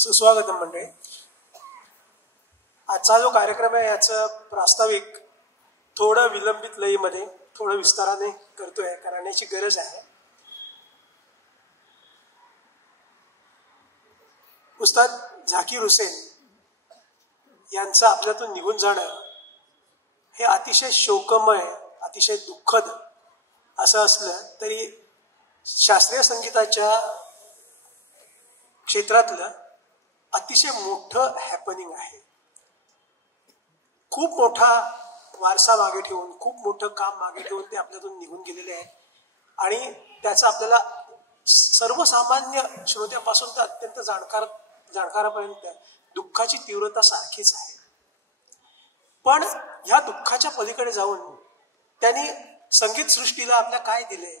सुस्वागतम मंडळी. आजचा जो कार्यक्रम आहे याचं प्रास्ताविक थोडं विलंबित लयीमध्ये थोडं विस्ताराने करतोय, करण्याची गरज आहे. उस्ताद झाकीर हुसेन यांचं आपल्यातून निघून जाणं हे अतिशय शोकमय, अतिशय दुःखद असं असलं तरी शास्त्रीय संगीताच्या क्षेत्रातलं अतिशय मोठं हॅपनिंग आहे. खूप मोठा वारसा मागे ठेवून, खूप मोठं काम मागे ठेवून ते आपल्यातून निघून गेलेले आहे आणि त्याचा आपल्याला सर्वसामान्य श्रोत्यापासून तर अत्यंत जाणकारापर्यंत दुःखाची तीव्रता सारखीच आहे. पण ह्या दुःखाच्या पलीकडे जाऊन त्यांनी संगीत सृष्टीला आपल्या काय दिले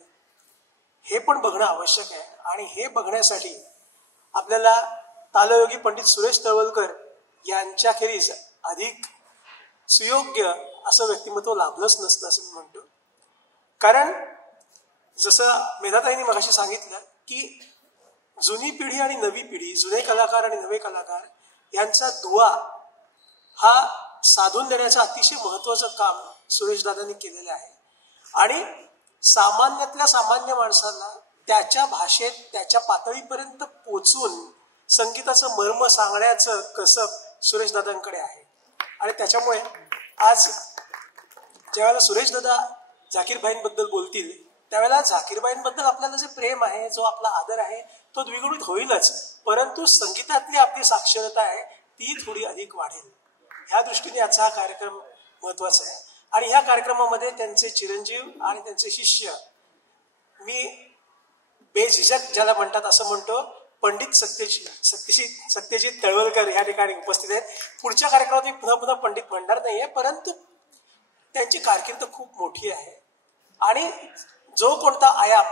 हे पण बघणं आवश्यक आहे. आणि हे बघण्यासाठी आपल्याला तालयोगी पंडित सुरेश तळवलकर यांच्याखेरीज अधिक सुयोग्य असं व्यक्तिमत्व लाभलंच नसतं असं मी म्हणतो. कारण जसं मेधाताईंनी मगाशी सांगितलं की जुनी पिढी आणि नवी पिढी, जुने कलाकार आणि नवे कलाकार यांचा दुवा हा साधून देण्याचं अतिशय महत्वाचं काम सुरेश दादांनी केलेलं आहे. आणि सामान्यातल्या सामान्य माणसाला त्याच्या भाषेत, त्याच्या पातळीपर्यंत पोचून संगीताचं मर्म सांगण्याचं कसब सुरेश दादांकडे आहे. आणि त्याच्यामुळे आज ज्यावेळेला सुरेश दादा झाकीरबाईंबद्दल बोलतील त्यावेळेला झाकीरबाईंबद्दल आपल्याला जे प्रेम आहे, जो आपला आदर आहे तो द्विगुणित होईलच, परंतु संगीतातली आपली साक्षरता आहे ती थोडी अधिक वाढेल. ह्या दृष्टीने आजचा हा कार्यक्रम महत्वाचा आहे. आणि ह्या कार्यक्रमामध्ये त्यांचे चिरंजीव आणि त्यांचे शिष्य, मी बेझिझक ज्याला म्हणतात असं म्हणतो, पंडित सत्यजित तळवलकर या ठिकाणी उपस्थित आहेत. पुढच्या कार्यक्रमात मी पुन्हा पुन्हा पंडित म्हणणार नाहीये, परंतु त्यांची कारकीर्द खूप मोठी आहे. आणि जो कोणता आयाम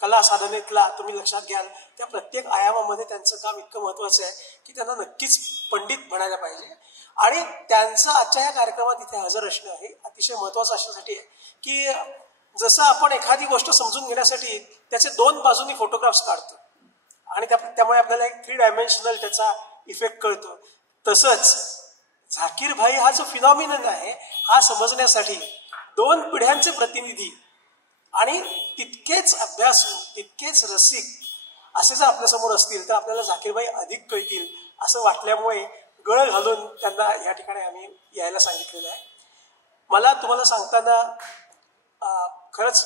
कला साधनेतला तुम्ही लक्षात घ्याल त्या प्रत्येक आयामामध्ये त्यांचं काम इतकं महत्वाचं आहे की त्यांना नक्कीच पंडित म्हणायला पाहिजे. आणि त्यांचं आजच्या या कार्यक्रमात इथे हजर असणं हे अतिशय महत्वाचं असण्यासाठी आहे की जसं आपण एखादी गोष्ट समजून घेण्यासाठी त्याचे दोन बाजूनी फोटोग्राफ्स काढतो आणि त्यामुळे आपल्याला एक 3 डायमेन्शनल त्याचा इफेक्ट कळतो, तसंच झाकीर भाई हा जो फिनॉमिनन आहे हा समजण्यासाठी 2 पिढ्यांचे प्रतिनिधी आणि तितकेच अभ्यासू, तितकेच रसिक असे जर आपल्या समोर असतील तर आपल्याला झाकीरबाई अधिक कळतील असं वाटल्यामुळे गळ घालून त्यांना या ठिकाणी आम्ही यायला सांगितलेलं आहे. मला तुम्हाला सांगताना खरंच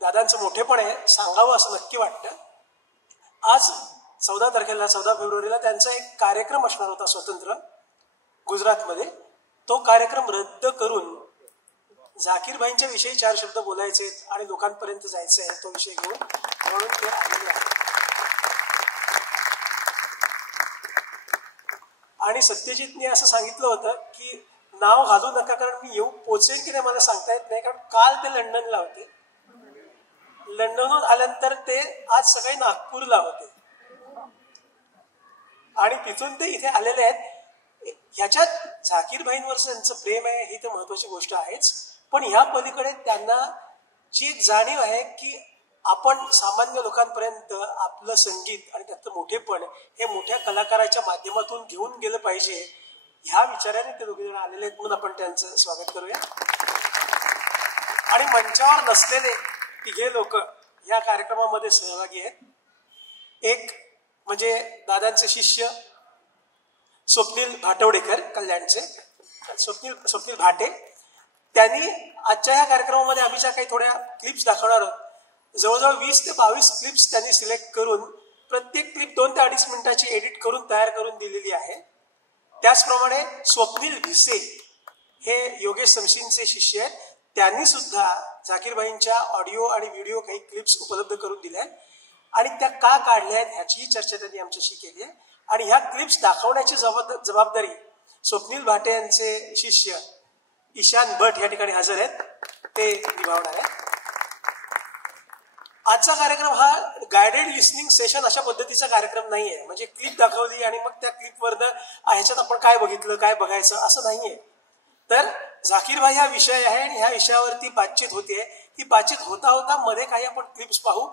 दादांचं मोठेपण आहे सांगावं असं नक्की वाटतं. आज 14 तारखेला 14 फेब्रुवारीला त्यांचा एक कार्यक्रम असणार होता स्वतंत्र गुजरातमध्ये. तो कार्यक्रम रद्द करून झाकीरबाईंच्या विषयी 4 शब्द बोलायचे आणि लोकांपर्यंत जायचं आहे तो विषय घेऊन, म्हणून ते आलेले आहे. आणि सत्यजितने असं सांगितलं होतं की नाव घालू नका कारण मी येऊ पोचेन की नाही मला सांगता येत नाही, कारण काल ते लंडनला होते, लंडनहून आल्यानंतर ते आज सकाळी नागपूरला होते आणि तिथून ते इथे आलेले आहेत. ह्याच्यात झाकीरबाईंवरचं त्यांचं प्रेम आहे ही तर महत्वाची गोष्ट आहेच, पण ह्या पलीकडे त्यांना जी एक जाणीव आहे की आपण सामान्य लोकांपर्यंत आपलं संगीत आणि त्याचं मोठेपण हे मोठ्या कलाकाराच्या माध्यमातून घेऊन गेलं पाहिजे, ह्या विचाराने ते दोघे जण आलेले आहेत. म्हणून आपण त्यांचं स्वागत करूया. आणि मंचावर नसलेले 3 लोक या कार्यक्रमामध्ये सहभागी आहेत. एक म्हणजे दादांचे शिष्य स्वप्नील भाटवडेकर, कल्याणचे स्वप्नील भाटे. त्यांनी आजच्या ह्या कार्यक्रमामध्ये आम्ही ज्या काही थोड्या क्लिप्स दाखवणार आहोत, जवळजवळ 20 ते 22 क्लिप्स त्यांनी सिलेक्ट करून प्रत्येक क्लिप 2 ते 2.5 मिनिटाची एडिट करून तयार करून दिलेली आहे. त्याचप्रमाणे स्वप्नील भिसे हे योगेश समशींचे शिष्य आहेत. त्यांनी सुद्धा झाकीरबाईंच्या ऑडिओ आणि व्हिडिओ काही क्लिप्स उपलब्ध करून दिल्या आहेत आणि त्या का काढल्या आहेत ह्याचीही चर्चा त्यांनी आमच्याशी केली आहे. आणि ह्या क्लिप्स दाखवण्याची जबाबदारी स्वप्नील भाटे यांचे शिष्य ईशान भट या ठिकाणी हजर आहेत, ते निभावणार आहेत. आजचा कार्यक्रम हा गायडेड लिसनिंग सेशन अशा पद्धतीचा कार्यक्रम नाहीये, म्हणजे क्लिप दाखवली आणि मग त्या क्लिपवरनं ह्याच्यात आपण काय बघितलं काय बघायचं असं नाहीये. तर झाकीरबाई हा विषय आहे आणि ह्या विषयावरती बातचीत होतीये. ती बातचीत होता होता मध्ये काही आपण क्लिप्स पाहू.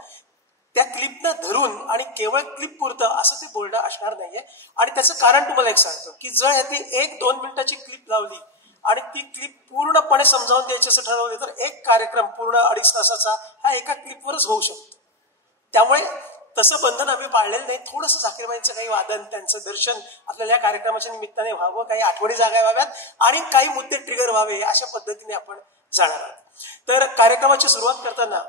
त्या क्लिपना धरून आणि केवळ क्लिप पुरतं असं ते बोलणं असणार नाहीये. आणि त्याचं कारण तुम्हाला एक सांगतो की जर ह्यातली 1-2 मिनिटाची क्लिप लावली आणि ती क्लिप पूर्णपणे समजावून द्यायची असं ठरवलं तर एक कार्यक्रम पूर्ण 2.5 तासाचा हा एका क्लिपवरच होऊ शकतो. त्यामुळे तसं बंधन आम्ही पाळलेलं नाही. थोडंसं झाकीरबाईंचं काही वादन, त्यांचं दर्शन आपल्याला या कार्यक्रमाच्या निमित्ताने व्हावं, काही आठवणी जागा व्हाव्यात आणि काही मुद्दे ट्रिगर व्हावे अशा पद्धतीने आपण जाणार आहोत. तर कार्यक्रमाची सुरुवात करताना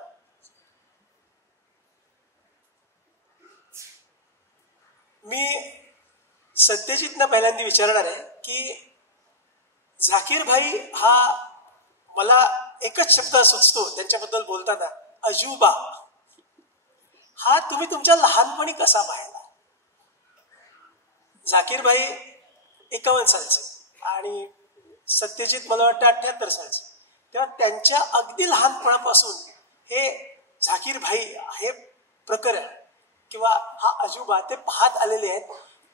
मी सत्यजितना पहिल्यांदा विचारणार आहे की झाकीर भाई हा मला एकच शब्द सुचतो त्यांच्याबद्दल बोलताना, अजूबा. हा तुम्ही तुमच्या लहानपणी कसा पाहिला? झाकीर भाई 51 सालचे आणि सत्यजित मला वाटतं 78 सालचे. तेव्हा त्यांच्या अगदी लहानपणापासून हे झाकीर भाई हे प्रकरण किंवा हा अजूबा ते पाहत आलेले आहेत.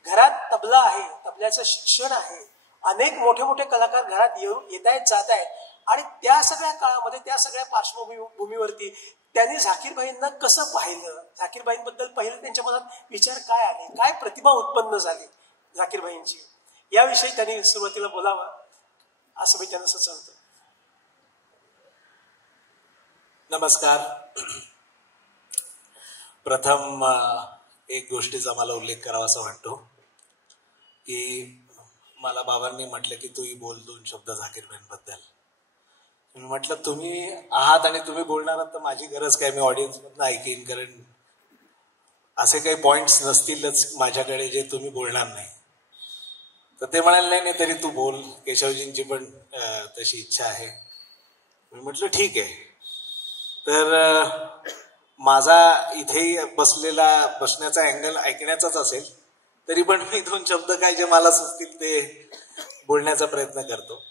घरात तबला आहे, तबल्याचं शिक्षण आहे, अनेक मोठे मोठे कलाकार घरात येत आहेत, जात आहेत. आणि त्या सगळ्या काळामध्ये, त्या सगळ्या पार्श्वभूमीवरती त्यांनी झाकीरबाईंना कसं पाहिलं, झाकीरबाईंबद्दल पहिलं त्यांच्या मनात विचार काय आले, काय प्रतिभा उत्पन्न झाली झाकीरबाईंची, याविषयी त्यांनी सुरुवातीला बोलावं असं मी त्यांना सुचवतो. नमस्कार. प्रथम एक गोष्टीचा मला उल्लेख करावा असं वाटतो की मला बाबांनी म्हटलं की तूही बोल 2 शब्द झाकीरबाईंबद्दल. मी म्हटलं तुम्ही आहात आणि तुम्ही बोलणार आहात तर माझी गरज काय, मी ऑडियन्समधनं ऐकीन, कारण असे काही पॉइंट्स नसतीलच माझ्याकडे जे तुम्ही बोलणार नाही. तर ते म्हणाले नाही तरी तू बोल, केशवजींची पण तशी इच्छा आहे. मी म्हटलं ठीक आहे. तर माझा इथे बसण्याचा अँगल ऐकण्याचाच असेल तरी पण मी 2 शब्द काय जे मला सुचतील ते बोलण्याचा प्रयत्न करतो.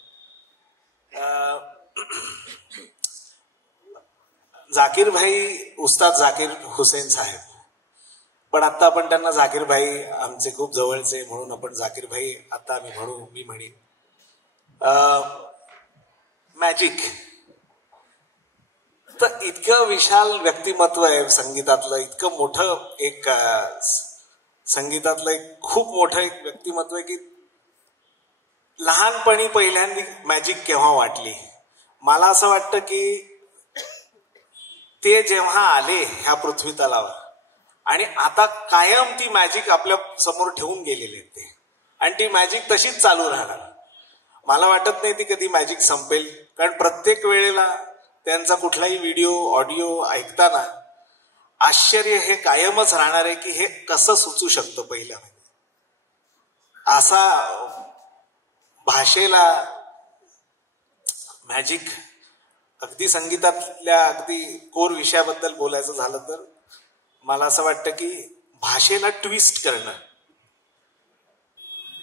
झाकीर भाई उस्ताद झाकीर हुसेन साहेब, पण आता आपण त्यांना झाकीर भाई, आमचे खूप जवळचे म्हणून आपण झाकीर भाई आता आम्ही मी म्हणेन. मॅजिक तर इतकं विशाल व्यक्तिमत्व आहे संगीतातलं, इतकं मोठं एक संगीतातलं एक खूप मोठं एक व्यक्तिमत्व आहे की लहानपणी पहिल्यांदा मॅजिक केव्हा वाटली. मला असं वाटतं की ते जेव्हा आले ह्या पृथ्वी तलावर आणि आता कायम ती मॅजिक आपल्या समोर ठेवून गेलेली ते, आणि ती मॅजिक तशीच चालू राहणार. मला वाटत नाही ती कधी मॅजिक संपेल, कारण प्रत्येक वेळेला त्यांचा कुठलाही व्हिडिओ ऑडिओ ऐकताना आश्चर्य हे कायमच राहणार आहे की हे कसं सुचू शकतं पहिल्या असा भाषेला मॅजिक. अगदी संगीतातल्या अगदी कोर विषयाबद्दल बोलायचं झालं तर मला असं वाटतं की भाषेला ट्विस्ट करणं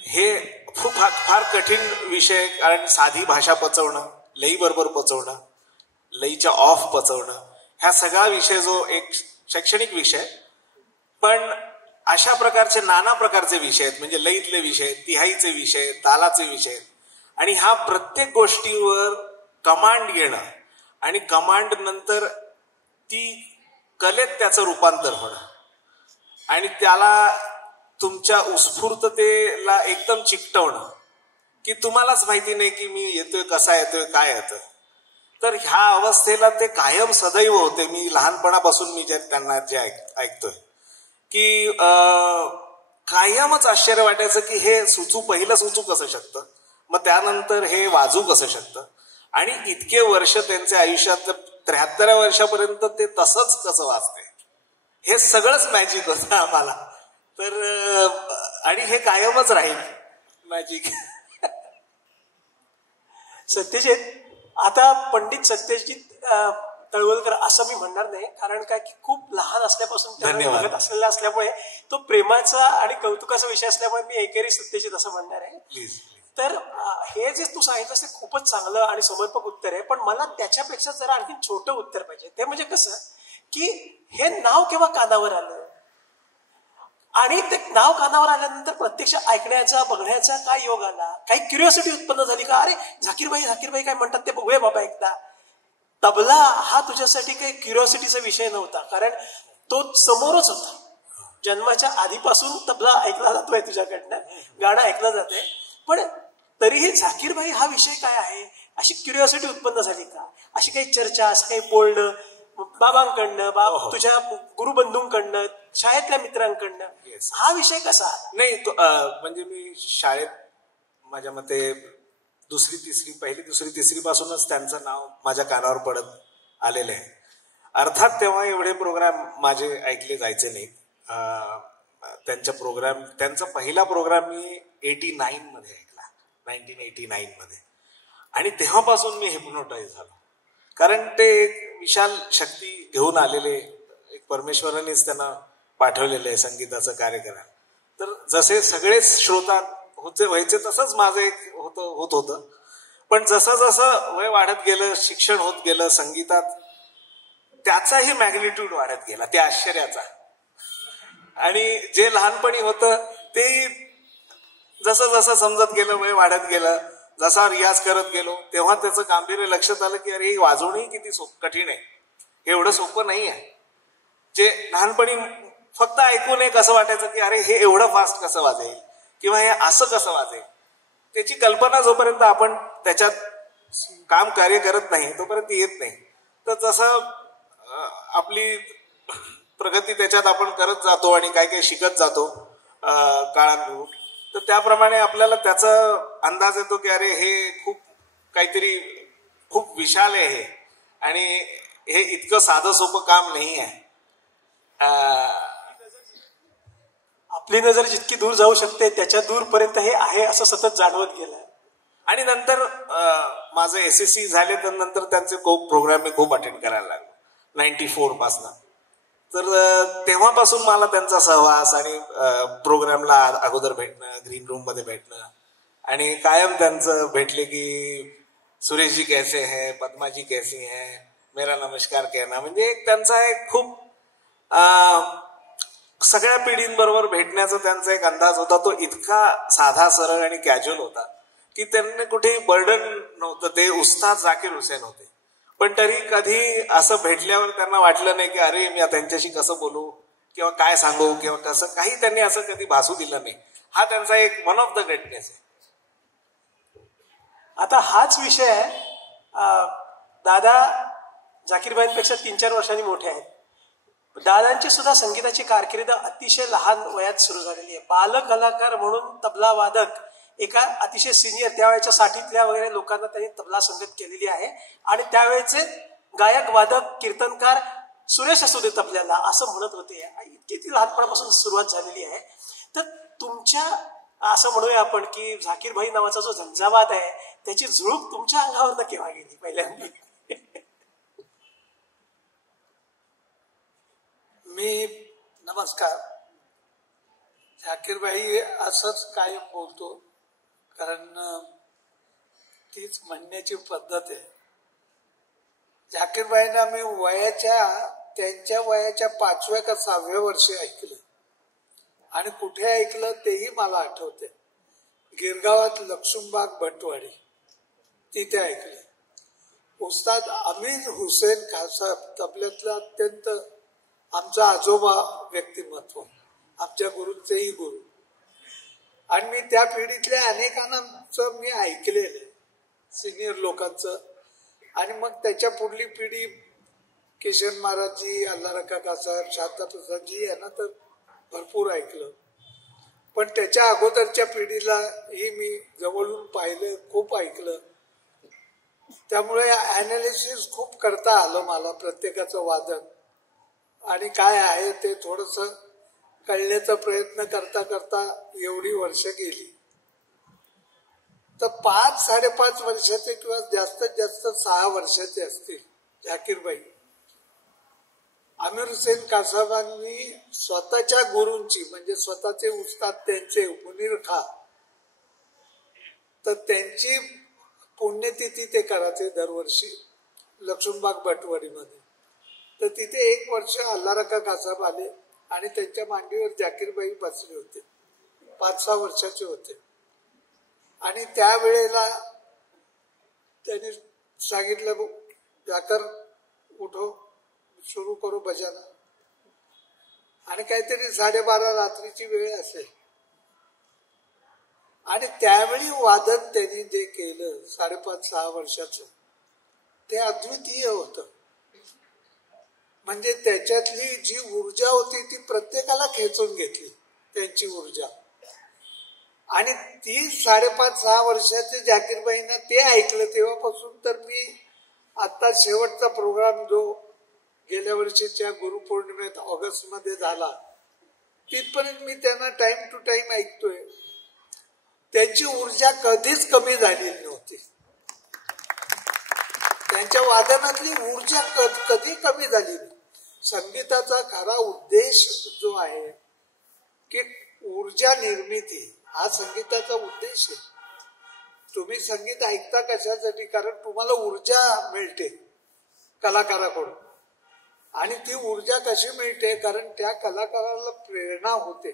हे खूप फार कठीण विषय, कारण साधी भाषा पचवणं, लई बरोबर पचवणं, लईच्या ऑफ पचवणं, ह्या सगळा विषय जो एक शैक्षणिक विषय, पण अशा प्रकारचे नाना प्रकारचे विषय आहेत, म्हणजे लईतले विषय, तिहाईचे विषय, तालाचे विषय, आणि ह्या प्रत्येक गोष्टीवर कमांड घेणं आणि कमांड नंतर ती कलेत त्याचं रूपांतर होणं आणि त्याला तुमच्या उत्स्फूर्ततेला एकदम चिकटवणं की तुम्हालाच माहिती नाही की मी येतोय, कसा येतोय, काय येतोय. तर ह्या अवस्थेला ते कायम सदैव होते. मी लहानपणापासून मी त्यांना जे ऐकतोय की कायमच आश्चर्य वाटायचं की हे पहिलं सुचू कसं शकतं, मग त्यानंतर हे वाजू कसं शकतं, आणि इतके वर्ष त्यांच्या आयुष्यात 73 वर्षापर्यंत ते तसंच कसं वाचतंय, हे सगळंच मॅजिक होतं आम्हाला. तर आणि हे कायमच राहील मॅजिक. सत्यजित, आता पंडित सत्यजित तळवलकर असं मी म्हणणार नाही, कारण काय की खूप लहान असल्यापासून त्यांना बघत असलेला असल्यामुळे तो प्रेमाचा आणि कौतुकाचा विषय असल्यामुळे मी एकेरी सत्यजित असं म्हणणार आहे. प्लीज. तर हे जे तू सांगितलंस ते खूपच चांगलं आणि समर्पक उत्तर आहे, पण मला त्याच्यापेक्षा जरा आणखी छोटं उत्तर पाहिजे. ते म्हणजे कसं की हे नाव केव्हा कानावर आलं आणि ते नाव कानावर आल्यानंतर प्रत्यक्ष ऐकण्याचा, बघण्याचा काय योग आला, काही क्युरिओसिटी उत्पन्न झाली का, अरे झाकीरबाई काय म्हणतात ते बघूया बाबा एकदा. तबला हा तुझ्यासाठी काही क्युरिओसिटीचा विषय नव्हता, कारण तो समोरच होता. जन्माच्या आधीपासून तबला ऐकला जातोय तुझ्याकडनं, गाणं ऐकलं जाते. पण तरीही झाकीरबाई हा विषय काय आहे अशी क्युरिओसिटी उत्पन्न झाली का? अशी काही चर्चा, असं काही बोलणं बाबांकडनं, तुझ्या गुरुबंधूंकडनं, शाळेतल्या मित्रांकडनं, हा विषय कसा? नाही म्हणजे मी शाळेत माझ्या मते पहिली दुसरी तिसरी पासूनच त्यांचं नाव माझ्या कानावर पडत आलेलं आहे. अर्थात तेव्हा एवढे प्रोग्राम माझे ऐकले जायचे नाहीत. त्यांचा पहिला प्रोग्राम मी 89 मध्ये ऐकला, 1989 मध्ये. आणि तेव्हापासून मी हिप्नोटाईज झालो. कारण ते एक विशाल शक्ती घेऊन आलेले, एक परमेश्वरानेच त्यांना पाठवलेलं आहे संगीताचं कार्य करायला. तर जसे सगळेच श्रोता व्हायचे तसंच माझं एक होत होतं. पण जसं जसं वय वाढत गेलं, शिक्षण होत गेलं संगीतात, त्याचाही मॅग्निट्यूड वाढत गेला, त्या आश्चर्याचा. आणि जे लहानपणी होतं ते जसं जसं समजत गेलं, वय वाढत गेलं, जसा रियाज करत गेलो, तेव्हा त्याचं गांभीर्य लक्षात आलं की अरे वाजवणंही किती कठीण आहे, एवढं सोपं नाही आहे. जे लहानपणी फक्त ऐकून एक असं वाटायचं की अरे हे एवढं फास्ट कसं वाजेल किंवा हे असं कसं वाजेल, त्याची कल्पना जोपर्यंत आपण त्याच्यात काम कार्य करत नाही तोपर्यंत येत नाही. तर जसं आपली प्रगती त्याच्यात आपण करत जातो आणि काय काय शिकत जातो काळानुरूप, तर त्याप्रमाणे आपल्याला त्याचा अंदाज येतो की अरे हे खूप विशाल आहे हे, आणि हे इतकं साधं सोपं काम नाही आहे. आपली नजर जितकी दूर जाऊ शकते त्याच्या दूरपर्यंत हे आहे असं सतत जाणवत गेलं. आणि नंतर माझं SSC झाले तर नंतर त्यांचे प्रोग्राम मी खूप अटेंड करायला लागलो 94 पासून. तर तेव्हापासून मला त्यांचा सहवास आणि प्रोग्रामला अगोदर भेटणं, ग्रीन रूम मध्ये भेटणं, आणि कायम त्यांचं भेटले की सुरेशजी कैसे है, पद्माजी कैसी है, मेरा नमस्कार कहना. म्हणजे त्यांचा एक खूप सगळ्या पिढींबरोबर भेटण्याचा त्यांचा एक अंदाज होता. तो इतका साधा सरळ आणि कॅज्युअल होता की त्यांनी कुठेही बर्डन नव्हतं. ते उस्ताद झाकीर हुसेन होते, पण तरी कधी असं भेटल्यावर त्यांना वाटलं नाही की अरे मी त्यांच्याशी कसं बोलू किंवा काय सांगू किंवा कसं, काही त्यांनी असं कधी भासू दिलं नाही. हा त्यांचा एक वन ऑफ द ग्रेटनेस आहे. आता हाच विषय आहे. दादा झाकीरबाईंपेक्षा 3-4 वर्षांनी मोठे आहेत. दादांची सुद्धा संगीताची कारकीर्द अतिशय लहान वयात सुरू झालेली आहे. बालकलाकार म्हणून तबला वादक एका अतिशय सिनियर त्यावेळेच्या 60तल्या वगैरे लोकांना त्यांनी तबला संगत केलेली आहे. आणि त्यावेळेचे गायक वादक कीर्तनकार सुरेश असू दे तबल्याला असं म्हणत होते. इतकी ती लहानपणापासून सुरुवात झालेली आहे. तर तुमच्या असं म्हणूया आपण की झाकीरभाई नावाचा जो झंझावात आहे त्याची झुळूक तुमच्या अंगावर केव्हा गेली पहिल्यांदा? नमस्कार. झाकीरबाई असंच कायम बोलतो, कारण तीच म्हणण्याची पद्धत आहे. झाकीरबाईंना मी त्यांच्या वयाच्या 5व्या का 6व्या वर्षी ऐकलं, आणि कुठे ऐकलं तेही मला आठवते. गिरगावात लक्ष्मणबाग भटवाडी तिथे ऐकले. उस्ताद अमीन हुसेन खान साहेब तबल्यातलं अत्यंत आमचा आजोबा व्यक्तिमत्व, आमच्या गुरूंचेही गुरु. आणि मी त्या पिढीतल्या अनेकांचं मी ऐकलेलं आहे, सिनियर लोकांचं. आणि मग त्याच्या पुढली पिढी किशन महाराजजी, अल्लारा काका साहेब, शांता प्रसादजी यांना तर भरपूर ऐकलं. पण त्याच्या अगोदरच्या पिढीला ही मी जवळून पाहिलं, खूप ऐकलं. त्यामुळे ॲनालिसिस खूप करता आलं मला प्रत्येकाचं वादन आणि काय आहे ते थोडंसं कळण्याचा प्रयत्न करता करता एवढी वर्ष गेली. तर 5-5.5 वर्षाचे किंवा जास्तीत जास्त 6 वर्षाचे असतील झाकीरबाई. आमिर हुसेन कासाबांनी स्वतःच्या गुरूंची, म्हणजे स्वतःचे उस्ताद त्यांचे मुनीर खा, तर त्यांची पुण्यतिथी ते करायचे दरवर्षी लक्ष्मणबाग भटवाडीमध्ये. तर तिथे 1 वर्ष अल्लारका कासाब आले आणि त्यांच्या मांडीवर झाकीरबाई बसले होते. 5-6 वर्षाचे होते. आणि त्यावेळेला त्यांनी सांगितलं, जाकर उठो, सुरू करो बजाना. आणि काहीतरी 12:30 रात्रीची वेळ असेल. आणि त्यावेळी वादन त्यांनी जे केलं 5.5-6 वर्षाचं, ते अद्वितीय होतं. म्हणजे त्याच्यातली जी ऊर्जा होती ती प्रत्येकाला खेचून घेतली, त्यांची ऊर्जा. आणि ती 5.5-6 वर्षाचे जाकीरबाईंना ते ऐकलं तेव्हापासून तर मी आता शेवटचा प्रोग्राम जो गेल्या वर्षीच्या गुरुपौर्णिमेत ऑगस्टमध्ये झाला, तिथपर्यंत मी त्यांना टाइम टू टाइम ऐकतोय. त्यांची ऊर्जा कधीच कमी झालेली नव्हती. त्यांच्या वादनातली ऊर्जा कधी कमी झाली नाही. संगीताचा खरा उद्देश जो आहे की ऊर्जा निर्मिती, हा संगीताचा उद्देश आहे. तुम्ही संगीत ऐकता कशासाठी? कारण तुम्हाला ऊर्जा मिळते कलाकाराकडून. आणि ती ऊर्जा कशी मिळते? कारण त्या कलाकाराला प्रेरणा होते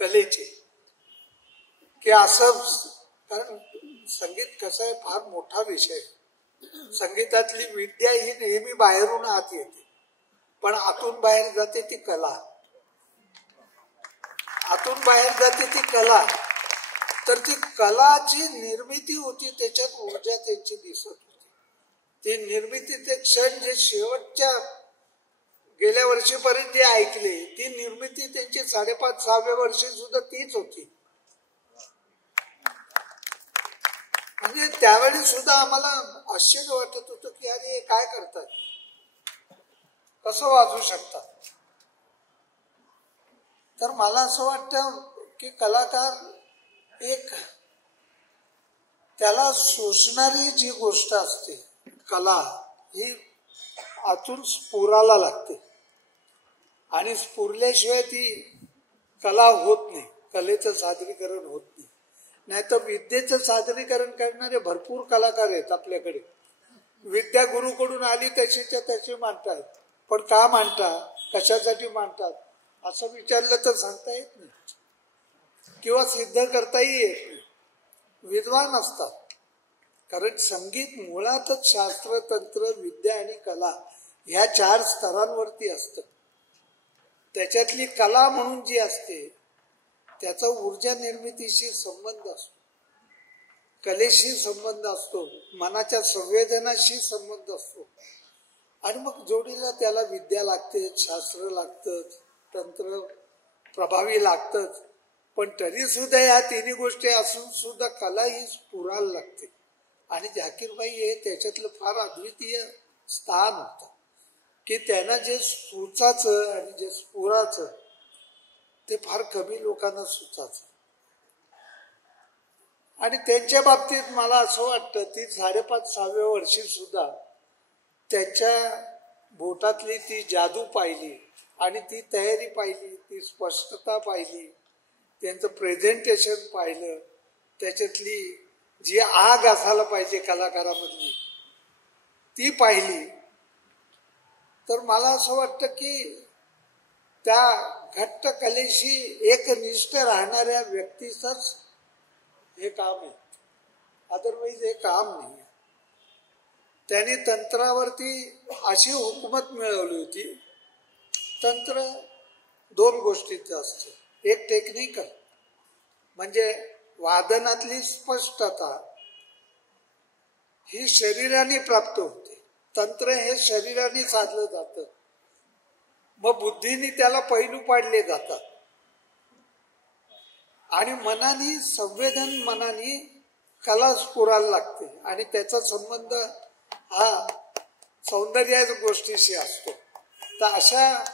कलेची, की असं. कारण संगीत कसं आहे, फार मोठा विषय. संगीतातली विद्या ही नेहमी बाहेरून आत येते, पण आतून बाहेर जाते ती कला. आतून बाहेर जाते ती कला. तर ती कलाची निर्मिती होती, त्याच्यात ऊर्जा त्यांची दिसत होती. ती निर्मितीचे क्षण जे शेवटच्या गेल्या वर्षीपर्यंत जे ऐकले, ती निर्मिती त्यांची 5.5-6व्या वर्षी सुद्धा तीच होती. म्हणजे त्यावेळी सुद्धा आम्हाला आश्चर्य वाटत होतं की अरे काय करतात, कसं वाजू शकतात. तर मला असं वाटतं की कलाकार एक त्याला शोषणारी जी गोष्ट असते, कला ही आतून स्फुरायला लागते. आणि स्फुरल्याशिवाय ती कला होत नाही, कलेचं सादरीकरण होत नाही. नाही तर विद्येचं सादरीकरण करणारे भरपूर कलाकार आहेत आपल्याकडे. विद्या गुरुकडून आली तशीच्या तशी मांडतात, पण का मांडतात, कशासाठी मांडतात असं विचारलं तर सांगता येत नाही, किंवा सिद्ध करताही येत नाही. विद्वान असतात. कारण संगीत मुळातच शास्त्र, तंत्र, विद्या आणि कला ह्या 4 स्तरांवरती असतं. त्याच्यातली कला म्हणून जी असते त्याचा ऊर्जा निर्मितीशी संबंध असतो, कलेशी संबंध असतो, मनाच्या संवेदनाशी संबंध असतो. आणि मग जोडीला त्याला विद्या लागते, शास्त्र लागतं, तंत्र प्रभावी लागतंच. पण तरी सुद्धा या तिन्ही गोष्टी असून सुद्धा कला ही स्फुरायला लागते. आणि झाकीरबाई हे त्याच्यातलं फार अद्वितीय स्थान होतं की त्यांना जे सुचाचं आणि जे स्फुराचं ते फार कमी लोकांना सुचाचं. आणि त्यांच्या बाबतीत मला असं वाटतं ती 5.5-6व्या वर्षी सुद्धा त्यांच्या बोटातली ती जादू पाहिली आणि ती तयारी पाहिली, ती स्पष्टता पाहिली, त्यांचं प्रेझेंटेशन पाहिलं, त्याच्यातली जी आग असायला पाहिजे कलाकारामधली ती पाहिली. तर मला असं वाटतं की त्या घट्ट कलेशी एकनिष्ठ राहणाऱ्या व्यक्तीचंच हे काम आहे, अदरवाईज हे काम नाही. त्याने तंत्रावरती अशी हुकूमत मिळवली होती. तंत्र 2 गोष्टीचं असतं. एक टेक्निकल म्हणजे वादनातली स्पष्टता ही शरीराने प्राप्त होते. तंत्र हे शरीराने साधलं जातं, मग बुद्धीने त्याला पैलू पाडले जातात. आणि मनाने, संवेदन मनाने कला स्फुरायला लागते आणि त्याचा संबंध हा सौंदर्याच्या गोष्टीशी असतो. तर अशा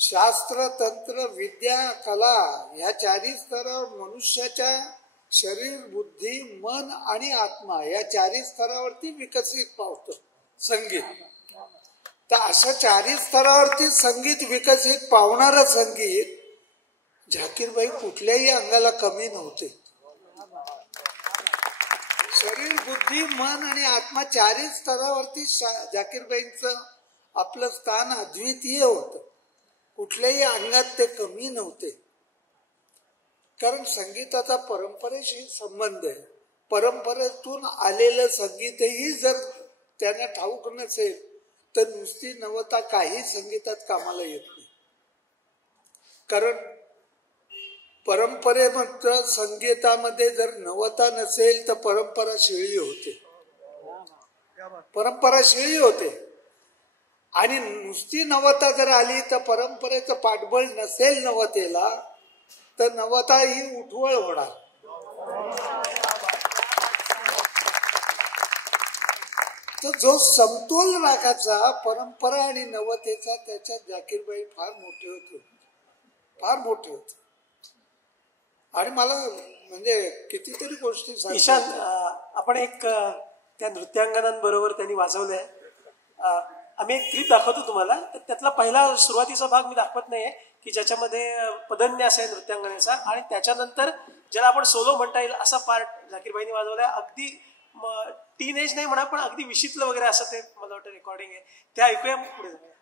शास्त्र, तंत्र, विद्या, कला ह्या 4ही स्तरावर मनुष्याच्या शरीर, बुद्धी, मन आणि आत्मा या 4ही स्तरावरती विकसित पावतं संगीत. तर अशा 4ही स्तरावरती संगीत विकसित पावणारं संगीत झाकीरबाई कुठल्याही अंगाला कमी नव्हते. शरीर, बुद्धी, मन आणि आत्मा 4ही स्तरावरती झाकीरबाईंचं आपलं स्थान अद्वितीय होतं. कुठल्याही अंगात ते कमी नव्हते. कारण संगीताचा परंपरेशी संबंध आहे. परंपरेतून आलेलं संगीतही जर त्यांना ठाऊक नसेल तर नुसती नवता काही संगीतात कामाला येत नाही. कारण परंपरेमध्ये संगीतामध्ये जर नवता नसेल तर परंपरा शिळी होते. परंपरा शिळी होते. आणि नुसती नवता जर आली तर परंपरेचं पाठबळ नसेल नवतेला तर नवता ही उठवळ होणार. तर जो समतोल राखायचा परंपरा आणि नवतेचा, त्याच्यात जाकीरबाई फार मोठे होते, फार मोठे होते. आणि मला म्हणजे कितीतरी गोष्टी ईशान, आपण एक त्या नृत्यांगनांबरोबर त्यांनी वाजवलंय. आम्ही एक क्लिप दाखवतो तुम्हाला. त्यातला पहिला सुरुवातीचा भाग मी दाखवत नाहीये की ज्याच्यामध्ये पदन्यास आहे नृत्यांगनेचा, आणि त्याच्यानंतर ज्याला आपण सोलो म्हणता येईल असा पार्ट जाकीरबाईंनी वाजवलाय. अगदी टीन एज नाही म्हणा, पण अगदी विशीतलं वगैरे असं ते मला वाटतं रेकॉर्डिंग आहे. ते ऐकूया, पुढे जाऊया.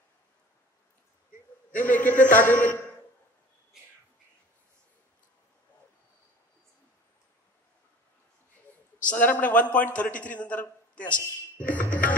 साधारणपणे 1.33 नंतर ते असेल.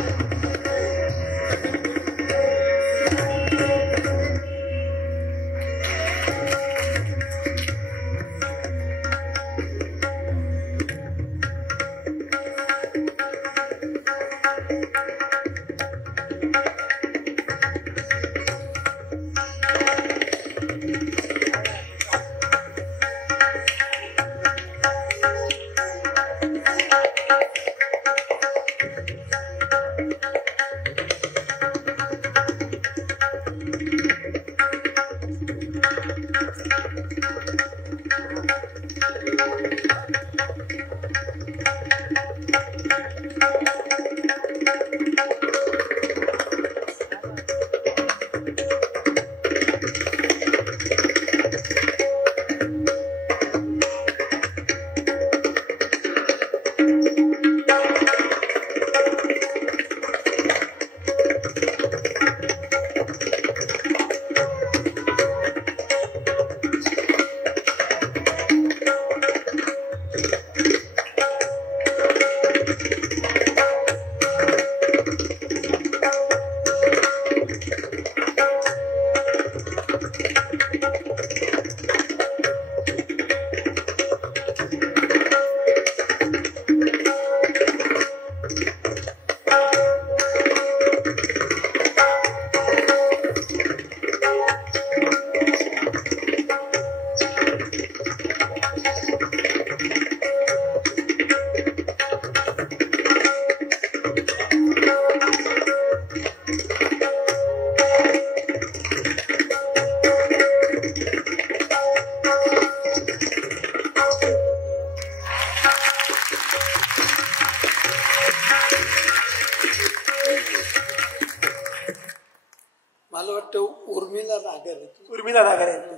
उर्मिला नागर आहे.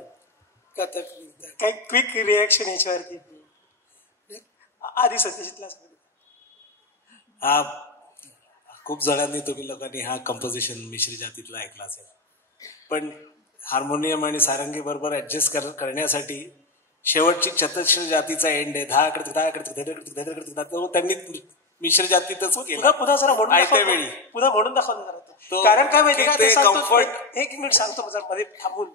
कथक काही क्विक रिॲक्शन याच्यावरती आधी सत्यजितला. हा खूप जणांनी, तुम्ही लोकांनी हा कंपोजिशन मिश्री जातीतला ऐकला असेल, पण हार्मोनियम आणि सारंगी बरोबर ऍडजस्ट करण्यासाठी शेवटची चतुश्र जातीचा एंड आहे, धा त्यांनी मिश्र जातीतच केला. पुन्हा जरा वेळी पुन्हा म्हणून दाखवलं. कारण काय माहिती का, एक मिनिट सांगतो मध्ये थांबून,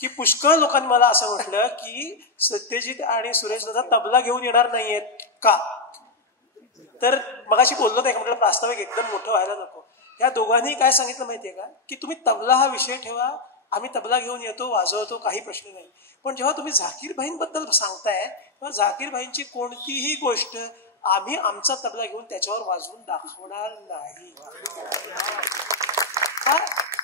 की पुष्कळ लोकांनी मला असं म्हटलं की सत्यजित आणि सुरेश दादा तबला घेऊन येणार नाहीयेत का. तर मगाशी बोललो नाही का, म्हटलं प्रास्ताविक एकदम मोठं व्हायला नको. या दोघांनी काय सांगितलं माहितीये का, की तुम्ही तबला हा विषय ठेवा, आम्ही तबला घेऊन येतो, वाजवतो, काही प्रश्न नाही. पण जेव्हा तुम्ही झाकीरबाईंबद्दल सांगताय तेव्हा झाकीरबाईंची कोणतीही गोष्ट आम्ही आमचा तबला घेऊन त्याच्यावर वाजवून दाखवणार नाही. हा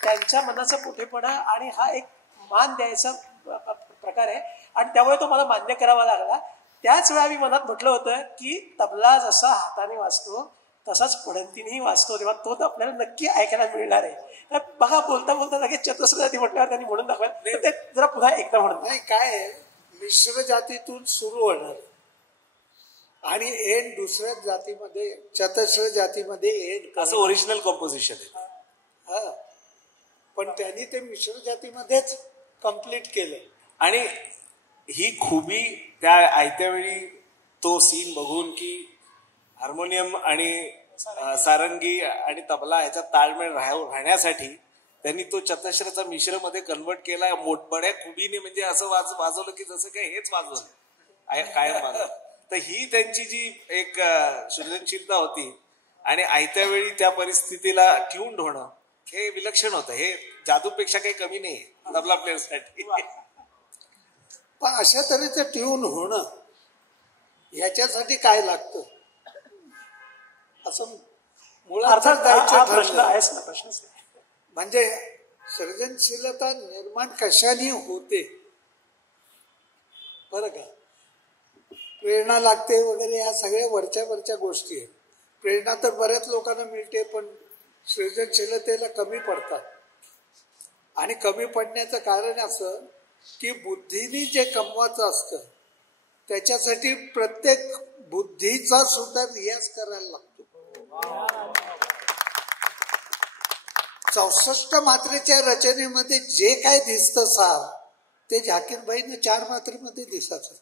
त्यांच्या मनाचा मोठेपणा आणि हा एक मान द्यायचा प्रकार आहे, आणि त्यामुळे तो मला मान्य करावा लागला. त्याच वेळा मी मनात म्हटलं होतं की तबला जसा हाताने वाजतो तसाच पणतीनेही वाचतो, तेव्हा तो तर आपल्याला नक्की ऐकायला मिळणार आहे. बघा, बोलता बोलता लगेच चतुस्र जाती म्हटल्यावर त्यांनी म्हणून दाखवायला, ते जरा पुन्हा एकदा म्हणत नाही. काय मिश्र जातीतून सुरू होणार आणि एंड दुसऱ्या जातीमध्ये, चतुस्र जातीमध्ये एंड, असं ओरिजिनल कंपोजिशन आहे. हा, पण त्यांनी ते मिश्र जातीमध्येच कम्प्लीट केलं. आणि ही खूबी त्या आयत्या वेळी तो सीन बघून की हार्मोनियम आणि सारंगी आणि तबला ह्याचा ताळमेळ राहण्यासाठी त्यांनी तो चतश्रचा मिश्रमध्ये कन्वर्ट केला मोठबड्या खुबीने, म्हणजे असं वाजवलं की जसं काय हेच वाजवलं कायम वाजवलं. तर ही त्यांची जी एक सृजनशीलता होती आणि आयत्या वेळी त्या परिस्थितीला ट्यून्ड होणं हे विलक्षण होतं. हे जादूपेक्षा काही कमी नाही तबला प्लेअरसाठी. पण अशा तऱ्हेचं ट्यून होणं ह्याच्यासाठी काय लागतं असं मुळात प्रश्न आहेच ना, प्रश्नच नाही. म्हणजे सर्जनशीलता निर्माण कशाने होते बरं का. प्रेरणा लागते वगैरे ह्या सगळ्या वरच्या गोष्टी आहेत. प्रेरणा तर बऱ्याच लोकांना मिळते पण सृजनशीलतेला कमी पडतात. आणि कमी पडण्याचं कारण असं की बुद्धीने जे कमवायचं असतं त्याच्यासाठी प्रत्येक बुद्धीचा सुद्धा रियाज करायला लागतो. 64 मात्रेच्या रचनेमध्ये जे काय दिसतं सार ते झाकीरबाईनं 4 मात्रेमध्ये दिसायचं.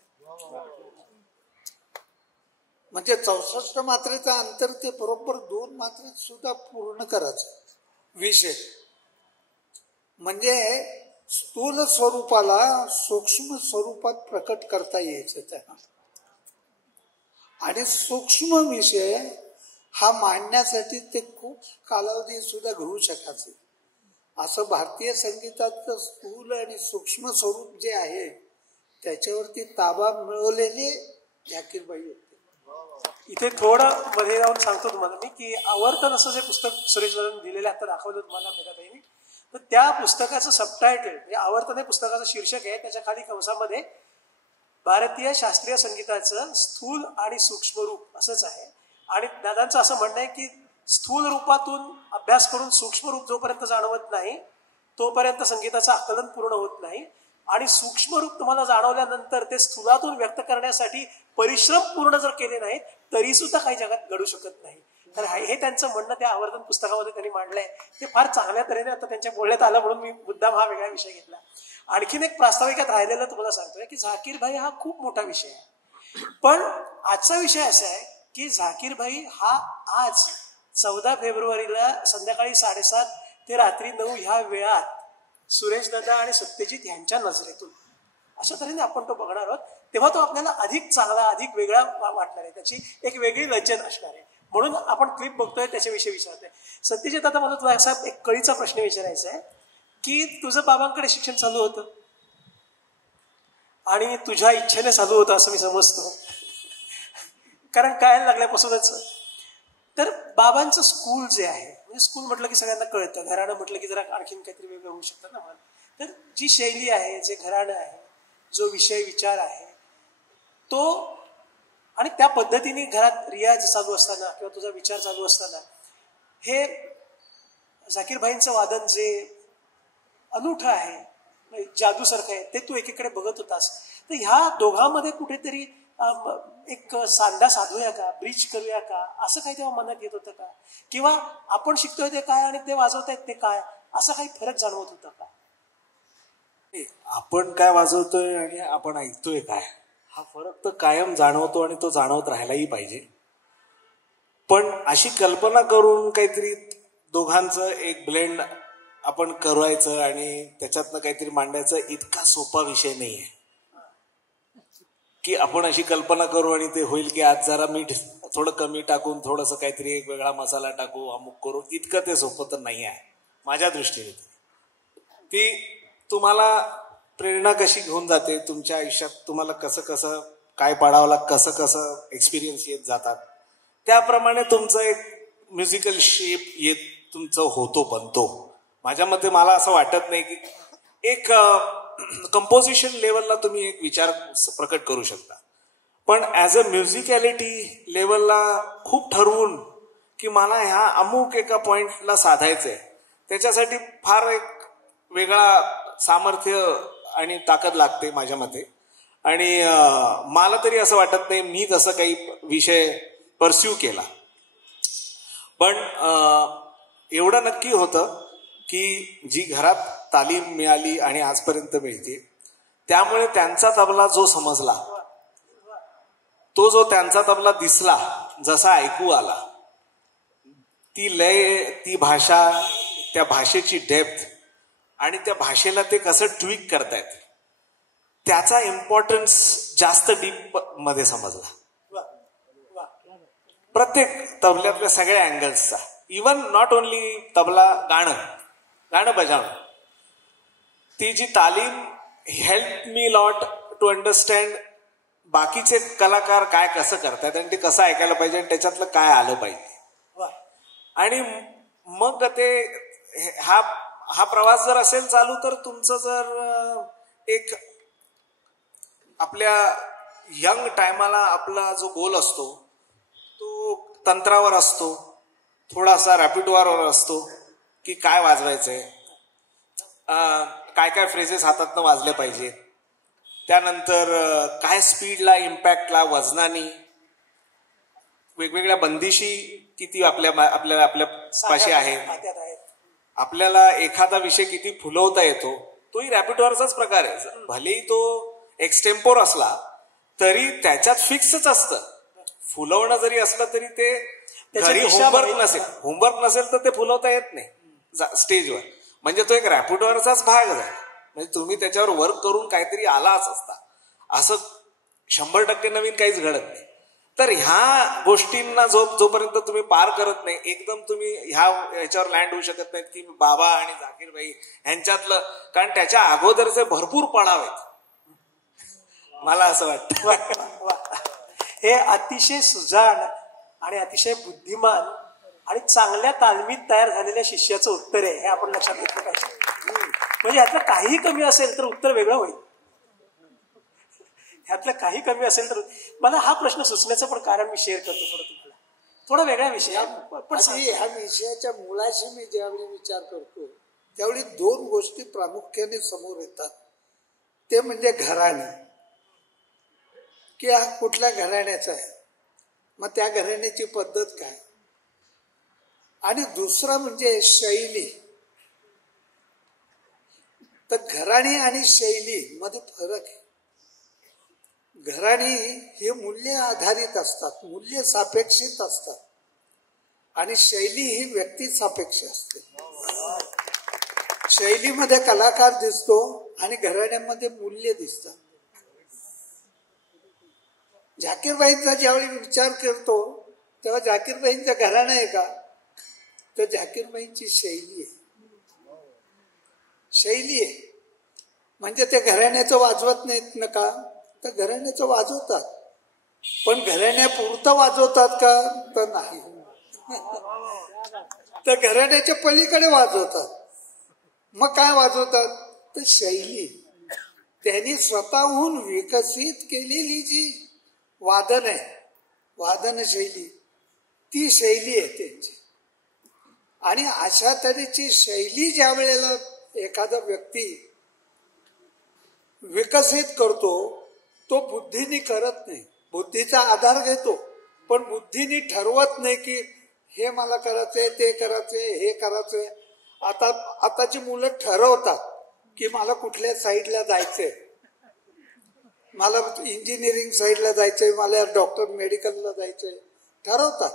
म्हणजे 64 मात्रेचा अंतर ते बरोबर 2 मात्रेत सुद्धा पूर्ण करायचं विषय. म्हणजे स्थूल स्वरूपाला सूक्ष्म स्वरूपात प्रकट करता यायचं त्यांना. आणि सूक्ष्म विषय हा मांडण्यासाठी ते खूप कालावधी सुद्धा घेऊ शकायचे. असं भारतीय संगीताचं स्थूल आणि सूक्ष्म स्वरूप जे आहे त्याच्यावरती ताबा मिळवलेले झाकीरबाई होते. इथे थोडं मध्ये राहून सांगतो तुम्हाला मी की आवर्तन असं जे पुस्तक सुरेश दादांनी दिलेलं आता दाखवलं तुम्हाला मेघाताईंनी, तर त्या पुस्तकाचं सबटायटल म्हणजे आवर्तन हे पुस्तकाचं शीर्षक आहे. त्याच्या खाली कंसामध्ये भारतीय शास्त्रीय संगीताचं स्थूल आणि सूक्ष्म रूप असंच आहे. आणि दादांचं असं म्हणणं आहे की स्थूल रूपातून अभ्यास करून सूक्ष्म रूप जोपर्यंत जाणवत नाही तोपर्यंत संगीताचं आकलन पूर्ण होत नाही. आणि सूक्ष्म रूप तुम्हाला जाणवल्यानंतर ते स्थूलातून व्यक्त करण्यासाठी परिश्रम पूर्ण जर केले नाहीत तरी सुद्धा काही जगात घडू शकत नाही. तर हे त्यांचं म्हणणं त्या आवर्तन पुस्तकामध्ये त्यांनी मांडलंय. ते फार चांगल्या तऱ्हेने आता त्यांच्या बोलण्यात आलं म्हणून मी मुद्दाम हा वेगळा विषय घेतला. आणखीन एक प्रास्ताविकात राहिलेलं तुम्हाला सांगतोय की झाकीरभाई हा खूप मोठा विषय आहे. पण आजचा विषय असा आहे की झाकीरभाई हा आज 14 फेब्रुवारीला संध्याकाळी 7:30 ते रात्री 9 ह्या वेळात सुरेश दादा आणि सत्यजित यांच्या नजरेतून अशा तऱ्हेने आपण तो बघणार आहोत. तेव्हा तो आपल्याला अधिक चांगला अधिक वेगळा वाटणार आहे. त्याची एक वेगळी लज्जत असणार आहे. म्हणून आपण क्लिप बघतोय त्याच्याविषयी विचारतोय. सत्यजित आता मला तुला असा एक कळीचा प्रश्न विचारायचा आहे की तुझं बाबांकडे शिक्षण चालू होतं आणि तुझ्या इच्छेने चालू होतं असं मी समजतो, कारण कळायला लागल्यापासूनच. तर बाबांचं स्कूल जे आहे, म्हणजे स्कूल म्हटलं की सगळ्यांना कळतं, घराणं म्हटलं की जरा आणखीन काहीतरी वेगळं होऊ शकतं ना मला. तर जी शैली आहे, जे घराणं आहे, जो विषय विचार आहे तो, आणि त्या पद्धतीने घरात रियाज चालू असताना किंवा तुझा विचार चालू असताना हे झाकीरभाईंचं वादन जे अनूठं आहे, जादूसारखं आहे, ते तू एकीकडे बघत होतास. तर ह्या दोघांमध्ये कुठेतरी एक सांधा साधूया का, ब्रिज करूया का, असं काही तेव्हा मनात येत होतं का? किंवा आपण शिकतोय ते काय आणि ते वाजवतायत ते काय, असा काही फरक जाणवत होता का? आपण काय वाजवतोय आणि आपण ऐकतोय काय, हा फरक तर कायम जाणवतो आणि तो जाणवत राहायलाही पाहिजे. पण अशी कल्पना करून काहीतरी दोघांचं एक ब्लेंड आपण करायचं आणि त्याच्यातनं काहीतरी मांडायचं इतका सोपा विषय नाहीये की आपण अशी कल्पना करू आणि ते होईल की आज जरा मीठ थोडं कमी टाकून थोडंसं काहीतरी एक वेगळा मसाला टाकू, अमुक करू. इतकं ते सोपं तर नाही आहे माझ्या दृष्टीने. ती तुम्हाला प्रेरणा कशी घेऊन जाते तुमच्या आयुष्यात, तुम्हाला कसं कसं काय पाडावं कसं कसं एक्सपिरियन्स येत जातात, त्याप्रमाणे तुमचं एक म्युझिकल शेप येत तुमचं होतो, बनतो. माझ्या मते मला असं वाटत नाही की एक कंपोजिशन लेवलला तुम्ही एक विचार प्रकट करू शकता, पण ऍज अ म्युझिकॅलिटी लेवलला खूप ठरवून की मला ह्या अमुक एका पॉइंटला साधायचंय, त्याच्यासाठी फार एक वेगळा सामर्थ्य आणि ताकद लागते माझ्या मते. आणि मला तरी असं वाटत नाही मी तसं काही विषय परस्यू केला. पण एवढं नक्की होतं की जी घरात तालीम मिळाली आणि आजपर्यंत मिळते, त्यामुळे त्यांचा तबला जो समजला, तो जो त्यांचा तबला दिसला, जसा ऐकू आला, ती लय, ती भाषा, त्या भाषेची डेप्थ आणि त्या भाषेला ते कसं ट्विक करतायत त्याचा इम्पॉर्टन्स जास्त डीप मध्ये समजला. प्रत्येक तबल्यातल्या सगळ्या अँगल्सचा, इवन नॉट ओनली तबला, गाणं बजावणं, ती जी तालीम help me lot to understand बाकीचे कलाकार काय कसं करतात आणि ते कसं ऐकायला पाहिजे आणि त्याच्यातलं काय आलं पाहिजे. आणि मग ते हा प्रवास जर असेल चालू तर तुमचं जर एक आपल्या यंग टायमाला आपला जो गोल असतो तो तंत्रावर असतो, थोडासा रॅपिटवारवर असतो की काय वाजवायचंय, काय फ्रेजेस हातातनं वाजले पाहिजे, त्यानंतर काय स्पीडला, इम्पॅक्टला, वजनानी, वेगवेगळ्या बंदिशी किती आपल्या पाशी आहेत, आपल्याला एखादा विषय किती फुलवता येतो, तोही रॅपिटवारचाच प्रकार आहे. भलेही तो एक्सटेम्पोर असला तरी त्याच्यात फिक्सच असतं. फुलवणं जरी असलं तरी ते घरी होमवर्क नसेल तर ते फुलवता येत नाही स्टेजवर. म्हणजे तो एक रॅपिटवारचाच भाग आहे. म्हणजे तुम्ही त्याच्यावर वर्क करून काहीतरी आलाच असता, असं 100% नवीन काहीच घडत नाही. तर ह्या गोष्टींना जोपर्यंत तुम्ही पार करत नाही, एकदम तुम्ही ह्याच्यावर लँड होऊ शकत नाहीत की बाबा आणि झाकीर भाई ह्यांच्यातलं, कारण त्याच्या अगोदरचे भरपूर पडाव आहेत, मला असं वाटतं. हे अतिशय सुजाण आणि अतिशय बुद्धिमान आणि चांगल्या तालमीत तयार झालेल्या शिष्याचं उत्तर आहे, हे आपण लक्षात घेतलं पाहिजे. म्हणजे ह्यातलं काही कमी असेल तर उत्तर वेगळं होईल. ह्यातलं काही कमी असेल तर मला हा प्रश्न सुचण्याचं पण कारण मी शेअर करतो थोडं तुम्हाला, थोडा वेगळा विषय पण ह्या विषयाच्या मुळाशी मी ज्यावेळी विचार करतो त्यावेळी 2 गोष्टी प्रामुख्याने समोर येतात. ते म्हणजे घराणे, की हा कुठल्या घराण्याचा आहे, मग त्या घराण्याची पद्धत काय, आणि दुसरं म्हणजे शैली. तर घराणी आणि शैली मध्ये फरक आहे. घराणी हे मूल्य आधारित असतात, मूल्य सापेक्षित असतात, आणि शैली ही व्यक्ती सापेक्ष असते. शैलीमध्ये कलाकार दिसतो आणि घराण्यामध्ये मूल्य दिसतात. झाकीरबाईंचा ज्यावेळी विचार करतो तेव्हा झाकीरबाईंचं घराणं आहे का, तर झाकीरबाईंची शैली आहे. शैली आहे म्हणजे ते घराण्याचं वाजवत नाहीत ना का, तर घराण्याचं वाजवतात, पण घराण्यापुरतं वाजवतात का, तर नाही. तर घराण्याच्या पलीकडे वाजवतात. मग काय वाजवतात, तर शैली. त्यांनी स्वतःहून विकसित केलेली जी वादन आहे, वादन शैली, ती शैली आहे त्यांची. आणि अशा तऱ्हेची शैली ज्या वेळेला एखादा व्यक्ती विकसित करतो तो बुद्धीने करत नाही, बुद्धीचा आधार घेतो, पण बुद्धीने ठरवत नाही की हे मला करायचंय, ते करायचंय, हे करायचंय. आताची मुलं ठरवतात की मला कुठल्या साईडला जायचंय, मला इंजिनिअरिंग साईडला जायचंय, मला डॉक्टर मेडिकलला जायचंय, ठरवतात.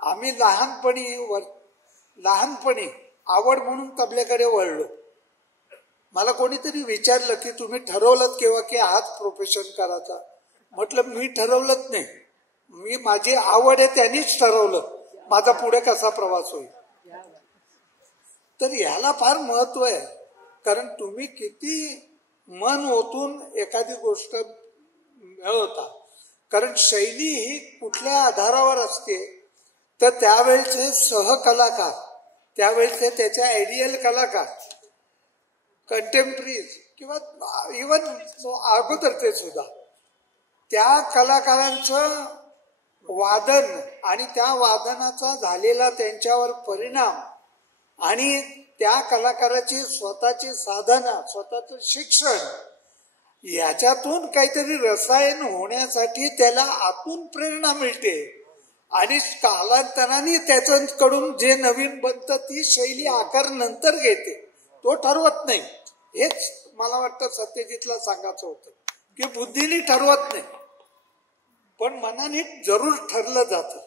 आम्ही लहानपणी आवड म्हणून तबल्याकडे वळलो. मला कोणीतरी विचारलं की तुम्ही ठरवलं केव्हा की हाच प्रोफेशन करायचा. म्हटलं मी ठरवलंच नाही, मी माझी आवड आहे त्यांनीच ठरवलं माझा पुढे कसा प्रवास होईल. तर ह्याला फार महत्व आहे, कारण तुम्ही किती मन ओतून एखादी गोष्ट मिळवता. कारण शैली ही कुठल्या आधारावर असते, तर त्यावेळेचे सहकलाकार, त्यावेळेचे त्याच्या आयडियल कलाकार, कंटेम्परीज किंवा इव्हन अगोदरचे सुद्धा, त्या कलाकारांचं वादन आणि त्या वादनाचा झालेला त्यांच्यावर परिणाम आणि त्या कलाकाराची स्वतःची साधना, स्वतःचं शिक्षण, याच्यातून काहीतरी रसायन होण्यासाठी त्याला आतून प्रेरणा मिळते. आणि कालांतराने त्याच्याकडून जे नवीन बनतं ती शैली आकार नंतर घेते, तो ठरवत नाही. हेच मला वाटतं सत्यजितला सांगायचं होतं की बुद्धीने ठरवत नाही, पण मनाने जरूर ठरलं जातं.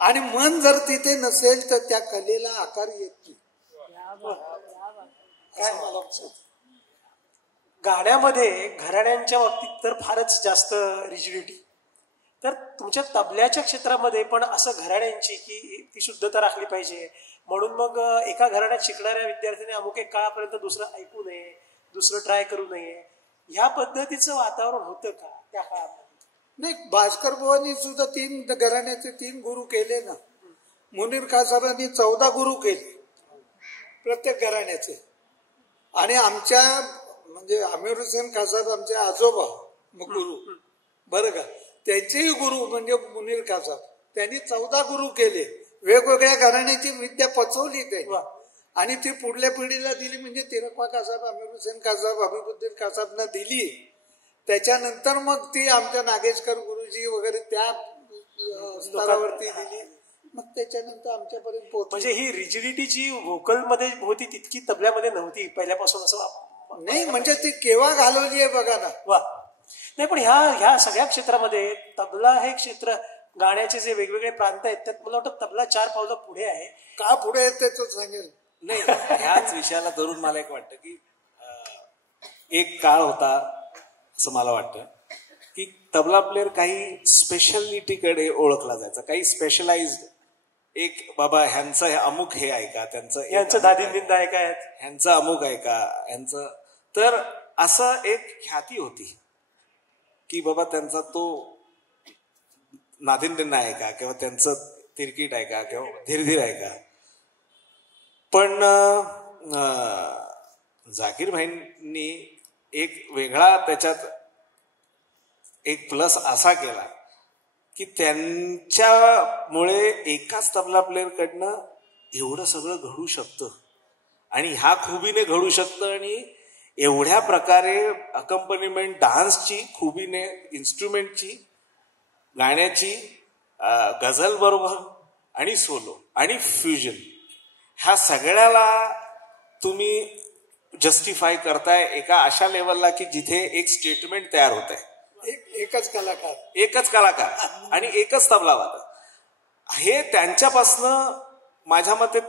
आणि मन जर तिथे नसेल तर त्या कलेला आकार येत नाही. काय मला गाण्यामध्ये घराण्यांच्या बाबतीत तर फारच जास्त रिजिडिटी. तर तुमच्या तबल्याच्या क्षेत्रामध्ये पण असं घराण्यांची की ती शुद्धता राखली पाहिजे म्हणून मग एका घराण्यात शिकणाऱ्या विद्यार्थ्यांनी अमुक एक काळापर्यंत दुसरं ऐकू नये, दुसरं ट्राय करू नये, ह्या पद्धतीचं वातावरण होतं का त्या काळामध्ये? नाही, भास्कर बुवांनी सुद्धा 3 घराण्याचे 3 गुरु केले ना. मुनीर खासाबांनी 14 गुरु केले प्रत्येक घराण्याचे. आणि आमच्या म्हणजे आमिर हुसेन खासाब आमचे आजोबा गुरु बरं का, त्यांचेही गुरु म्हणजे मुनीर खासाब, त्यांनी 14 गुरु केले. वेगवेगळ्या घराण्याची विद्या पचवली त्यांनी आणि ती पुढल्या पिढीला दिली. म्हणजे तिरकवा खासाब, आमिर हुसेन खासाब, हबीबुद्दीन खासाबना दिली. त्याच्यानंतर मग ती आमच्या नागेशकर गुरुजी वगैरे त्या स्तरावरती दिली. मग त्याच्यानंतर आमच्यापर्यंत पोहोचली. म्हणजे ही रिजिडिटी जी व्होकल मध्ये होती तितकी तबल्यामध्ये नव्हती पहिल्यापासून असं नाही. म्हणजे ती केव्हा घालवली आहे बघा ना. वा. नाही पण ह्या सगळ्या क्षेत्रामध्ये तबला हे क्षेत्र, गाण्याचे जे वेगवेगळे प्रांत आहेत त्यात मला वाटतं तबला 4 पावलं पुढे आहे. का पुढे येते तो सांगेल. नाही, ह्याच विषयाला धरून मला एक वाटतं की एक काळ होता असं मला वाटतं की तबला प्लेअर काही स्पेशालिटीकडे ओळखला जायचा, काही स्पेशलाइज्ड. एक बाबा ह्यांचं अमुक हे ऐका, यांचं दादिंदिंदा ऐका, ह्यांचं अमुक ऐका, ह्यांचं. तर असं एक ख्याती होती की बाबा त्यांचा तो नादिंदिंदा ऐका किंवा त्यांचं तिरकीट ऐका किंवा धीरधीर ऐका. पण झाकीर भाईंनी एक वेगळा त्याच्यात एक प्लस असा केला की त्यांच्यामुळे एकाच तबला प्लेअर कडनं एवढं सगळं घडू शकतं आणि ह्या खुबीने घडू शकतं. आणि एवढ्या प्रकारे अकंपनीमेंट डान्सची खुबीने, इन्स्ट्रुमेंटची, गाण्याची, गझल बरोबर आणि सोलो आणि फ्युजन, ह्या सगळ्याला तुम्ही जस्टिफाय करताय एका अशा लेवलला की जिथे एक स्टेटमेंट तयार होत आहे. एकच कलाकार आणि एकच तबला वादक. हे त्यांच्यापासनं माझ्या मते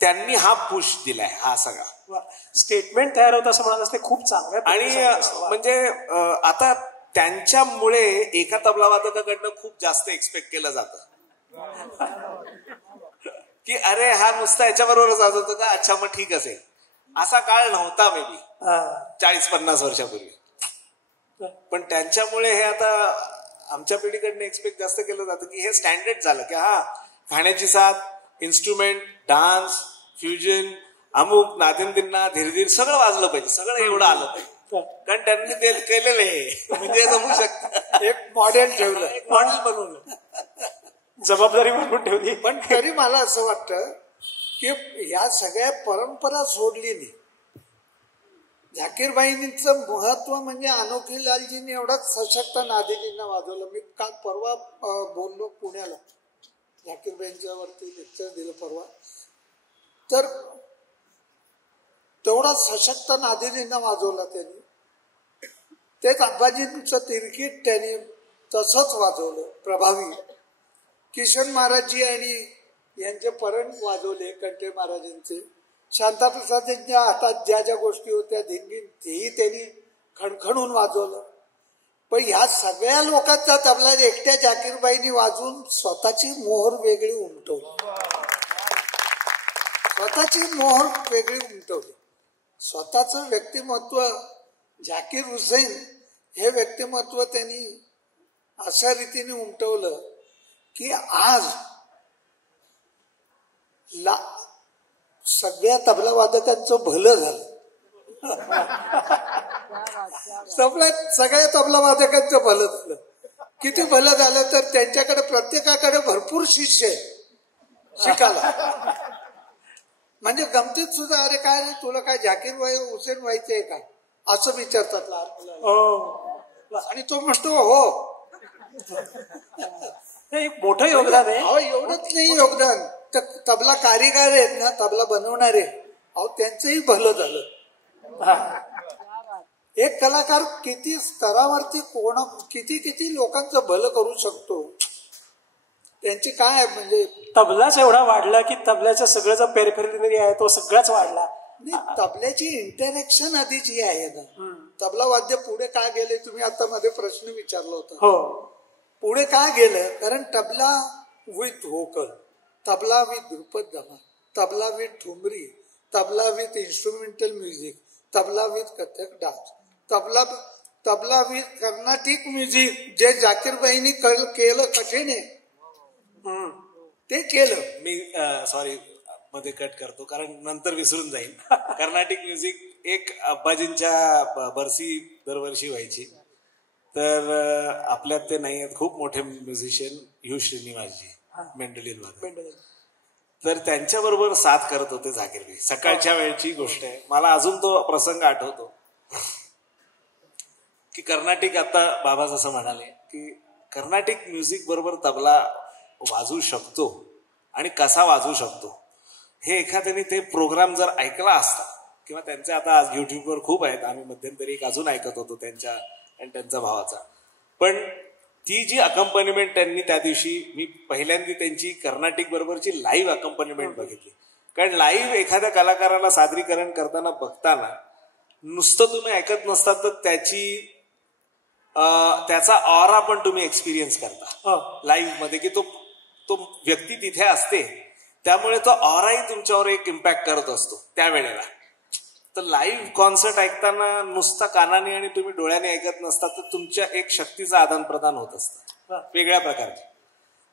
त्यांनी हा पुश दिलाय. हा सगळा स्टेटमेंट तयार होत असं म्हणत असते खूप चांगलं. आणि म्हणजे आता त्यांच्यामुळे एका तबला वादकाकडनं खूप जास्त एक्सपेक्ट केलं जातं की अरे हा नुसता याच्याबरोबरच वाजवतो का, अच्छा मग ठीक असेल. असा काळ नव्हता मे बी 40-50 वर्षापूर्वी. पण त्यांच्यामुळे हे आता आमच्या पिढीकडनं एक्सपेक्ट जास्त केलं जातं की हे स्टँडर्ड झालं की हा गाण्याची साथ, इन्स्ट्रुमेंट, डान्स, फ्युजन, अमुक, नादिंदिंना, धीरधीर सगळं वाजलं पाहिजे, सगळं एवढं आलं पाहिजे. कारण त्यांनी ते केलेलं आहे म्हणजे जमू शकतं. एक मॉडेल ठेवलं, एक मॉडेल बनवलं, जबाबदारी म्हणून ठेवली. पण तरी मला असं वाटतं की ह्या सगळ्या परंपरा सोडली नाही. झाकीरबाईंचं महत्व म्हणजे अनोखीलालजींनी एवढाच सशक्त नादिनींना वाजवलं. मी काल परवा बोललो पुण्याला, झाकीरबाईंच्या वरती लेक्चर दिलं परवा. तर तेवढा सशक्त नादिनींना वाजवला त्यांनी. तेच आब्बाजींचं तिरकीट त्यांनी तसंच वाजवलं प्रभावी. किशन महाराजजी आणि यांचे परण वाजवले, कंठे महाराजांचे. शांताप्रसादांच्या हातात ज्या ज्या गोष्टी होत्या धिंगी, तेही त्यांनी खणखणून वाजवलं. पण ह्या सगळ्या लोकांचा तबला एकट्या झाकीरबाईंनी वाजवून स्वतःची मोहर वेगळी उमटवली. स्वतःचं व्यक्तिमत्व, झाकीर हुसेन हे व्यक्तिमत्व त्यांनी अशा रीतीने उमटवलं की आज सगळ्या तबला वादकांचं भलं झालं. सगळ्या तबला वादकांचं भलं झालं. किती भलं झालं तर त्यांच्याकडे प्रत्येकाकडे भरपूर शिष्य आहे शिकायला. म्हणजे गमतीत सुद्धा अरे काय रे तुला काय झाकीर हुसेन व्हायचंय का असं विचारतात लहान मुलांना. आणि तो म्हणतो हो. एक मोठं योगदान आहे. एवढंच नाही योगदान, तर तबला कारिगर आहेत ना, तबला बनवणारे, त्यांचंही भलं झालं. एक कलाकार किती स्तरावरती किती लोकांचं भलं करू शकतो त्यांची काय म्हणजे तबलाच एवढा वाढला की तबल्याचा सगळं जो पेरिफेररी आहे तो सगळाच वाढला. तबल्याची इंटरॅक्शन आधी जी आहे ना, तबला वाद्य पुढे का गेले तुम्ही आता मध्ये प्रश्न विचारला होता. हो, पुढे का गेलं? कारण tabla with vocal, tabla with dhrupad धमाल, tabla with thumri, tabla with instrumental music, tabla with Kathak dance, tabla with Carnatic music, जे जाकीरबाईंनी केलं कठीण आहे ते केलं. मी सॉरी मध्ये कट करतो कारण नंतर विसरून जाईल. कर्नाटिक म्युझिक एक अब्बाजींच्या बरसी दरवर्षी व्हायची, तर आपल्यात ते नाही आहेत खूप मोठे म्युझिशियन यू श्रीनिवासजी मेंडलिन वादक, तर त्यांच्याबरोबर साथ करत होते झाकीरबाई. सकाळच्या वेळची गोष्ट आहे, मला अजून तो प्रसंग आठवतो की कर्नाटिक, आता बाबा जसं म्हणाले की कर्नाटिक म्युझिक बरोबर तबला वाजवू शकतो आणि कसा वाजवू शकतो हे एखाद्याने ते प्रोग्राम जर ऐकला असता, किंवा त्यांचे आता आज युट्यूबवर खूप आहेत, आम्ही मध्यंतरी एक अजून ऐकत होतो त्यांच्या आणि त्यांच्या भावाचा, पण ती जी अकंपनिमेंट त्यांनी त्या दिवशी, मी पहिल्यांदा त्यांची कर्नाटिक बरोबरची लाईव्ह अकंपनिमेंट बघितली. कारण लाईव्ह एखाद्या कलाकाराला सादरीकरण करताना बघताना नुसतं तुम्ही ऐकत नसतात तर त्याचा ऑरा पण तुम्ही एक्सपिरियन्स करता लाईव्ह मध्ये, की तो व्यक्ती तिथे असते, त्यामुळे तो ऑराही तुमच्यावर एक इम्पॅक्ट करत असतो त्यावेळेला. तर लाईव्ह कॉन्सर्ट ऐकताना नुसता कानाने आणि तुम्ही डोळ्याने ऐकत नसतात, तर तुमच्या एक शक्तीचं आदान प्रदान होत असतं वेगळ्या प्रकारचे.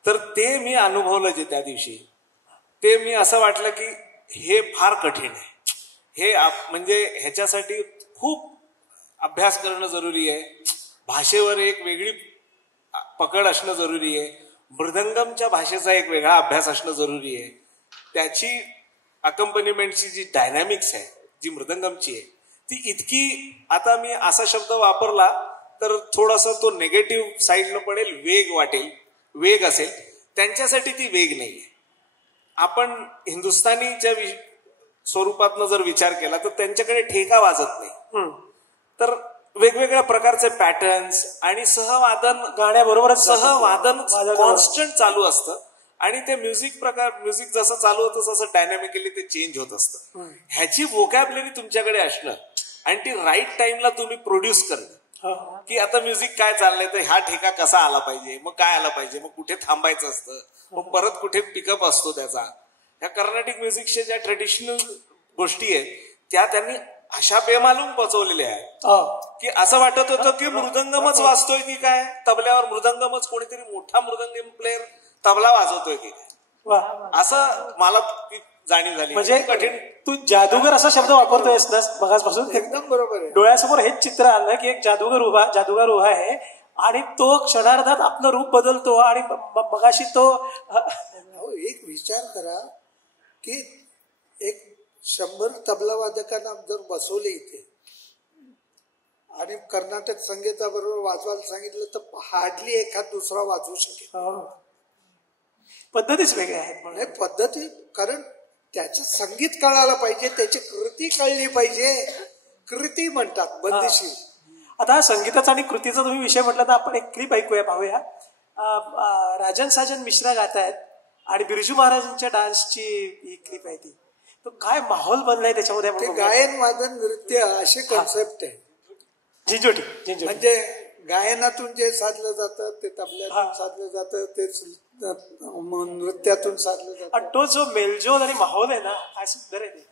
तर ते मी अनुभवलं जे त्या दिवशी, ते मी असं वाटलं की हे फार कठीण आहे. हे म्हणजे ह्याच्यासाठी खूप अभ्यास करणं जरुरी आहे, भाषेवर एक वेगळी पकड असणं जरुरी आहे, मृदंगमच्या भाषेचा एक वेगळा अभ्यास असणं जरुरी आहे. त्याची अकंपनिमेंटची जी डायनॅमिक्स आहे, जी मृदंगमची आहे, ती इतकी, आता मी असा शब्द वापरला तर थोडासा तो नेगेटिव्ह साईडला पडेल, वेग वाटेल, वेग असेल, त्यांच्यासाठी ती वेग नाहीये. आपण हिंदुस्थानीच्या स्वरूपातनं जर विचार केला तर त्यांच्याकडे ठेका वाजत नाही, तर वेगवेगळ्या प्रकारचे पॅटर्न्स आणि सहवादन, गाण्याबरोबरच सहवादन कॉन्स्टंट चालू असतं, आणि ते म्युझिक जसं चालू होतं तसं डायनॅमिकली ते चेंज होत असतं. ह्याची वोकॅबलरी तुमच्याकडे असणं आणि ती राईट टाइमला तुम्ही प्रोड्यूस करणं, की आता म्युझिक काय चाललंय, तर ह्या ठेका कसा आला पाहिजे, मग काय आला पाहिजे, मग कुठे थांबायचं असतं, मग परत कुठे पिकअप असतो त्याचा. ह्या कर्नाटिक म्युझिकच्या ज्या ट्रेडिशनल गोष्टी आहेत त्या त्यांनी अशा बेमालूम पचवलेल्या आहेत की असं वाटत होतं की मृदंगमच वाजतोय की काय, तबल्यावर मृदंगमच, कोणीतरी मोठा मृदंगम प्लेअर तबला वाजवतोय की काय, असं मला जाणीव झाली. म्हणजे कठीण. तू जादूगर असा शब्द वापरतोयस ना मगासपासून, एकदम बरोबर आहे. डोळ्यासमोर हेच चित्र आलं की एक जादूगर उभा आहे आणि तो क्षणार्धात आपलं रूप बदलतो, आणि मगाशी तो एक विचार करा की एक 100 तबला वादकांना जर बसवले इथे आणि कर्नाटक संगीताबरोबर वाजवायला सांगितलं तर हार्डली एखाद दुसरा वाजवू शकेल. पद्धतीच वेगळ्या आहेत. पद्धती, कारण त्याचं संगीत कळायला पाहिजे, त्याची कृती कळली पाहिजे. कृती म्हणतात बंदिशीर. आता संगीताचा आणि कृतीचा तुम्ही विषय म्हटला तर आपण एक क्लिप ऐकूया, पाहूया. राजन साजन मिश्रा गात आहेत आणि बिरजू महाराजांच्या डान्सची ही क्लिप आहे ती. तो काय माहोल बनलाय त्याच्यामध्ये. ते गायन वादन नृत्य अशी कॉन्सेप्ट आहे. झिंजोटी म्हणजे गायनातून जे साधलं जातं ते तबल्यातून साधलं जातं, ते नृत्यातून साधलं जातं. तो जो मेलजोल आणि माहोल आहे ना, काय सुंदर आहे ते.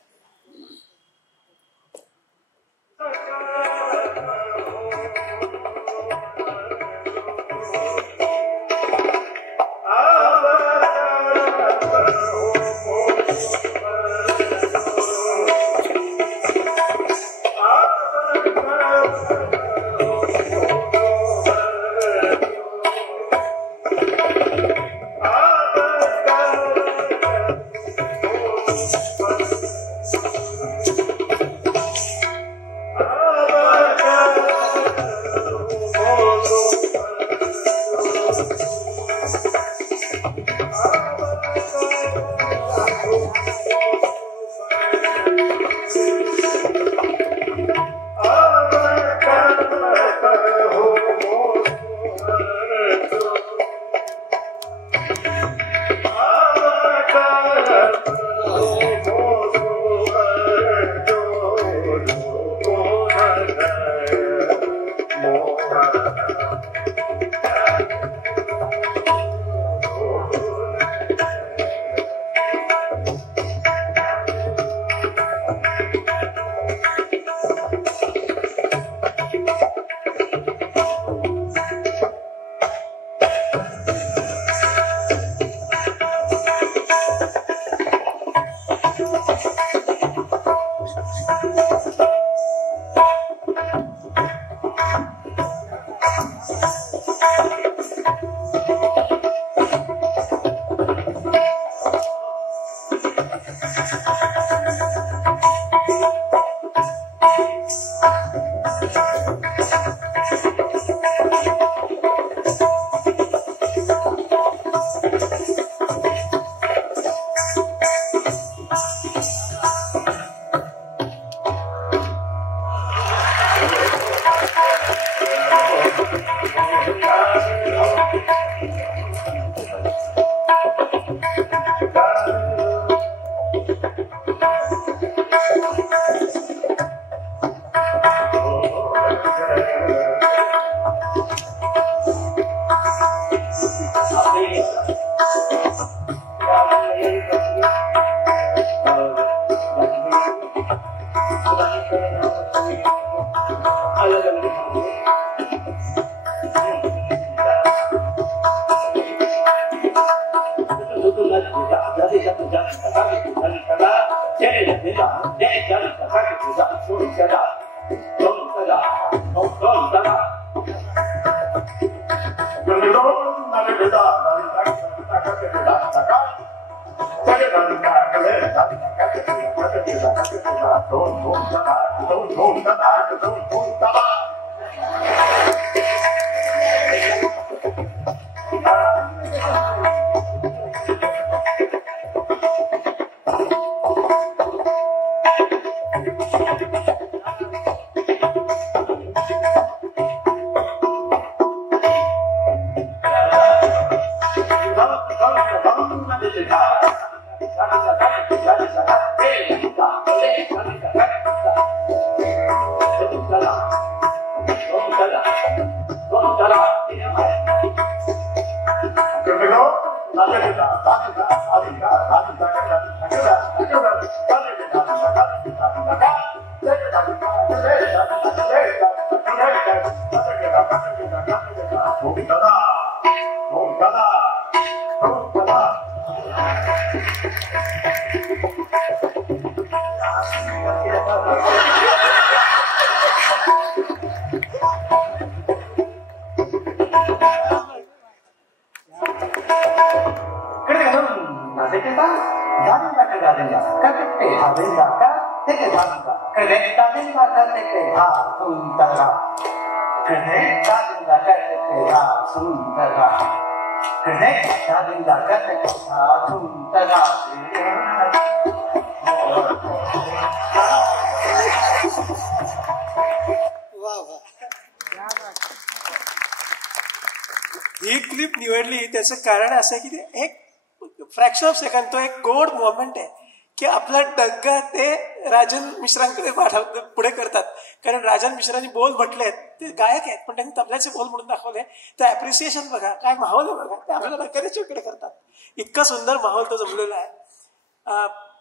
ही क्लिप निवडली त्याचं कारण असं आहे की ते एक फ्रॅक्शन ऑफ सेकंड तो एक गोड मोमेंट आहे की आपला डग्गा ते राजन मिश्रांकडे पुढे करतात. कारण राजन मिश्रांनी बोल म्हटलेत, ते गायक आहेत पण त्यांनी तबल्याचे बोल म्हणून दाखवले. तर ऍप्रिसिएशन बघा, काय माहोल आहे बघा, ते आपल्याला डग्गाच्या इकडे करतात. इतका सुंदर माहोल तो जमलेला आहे.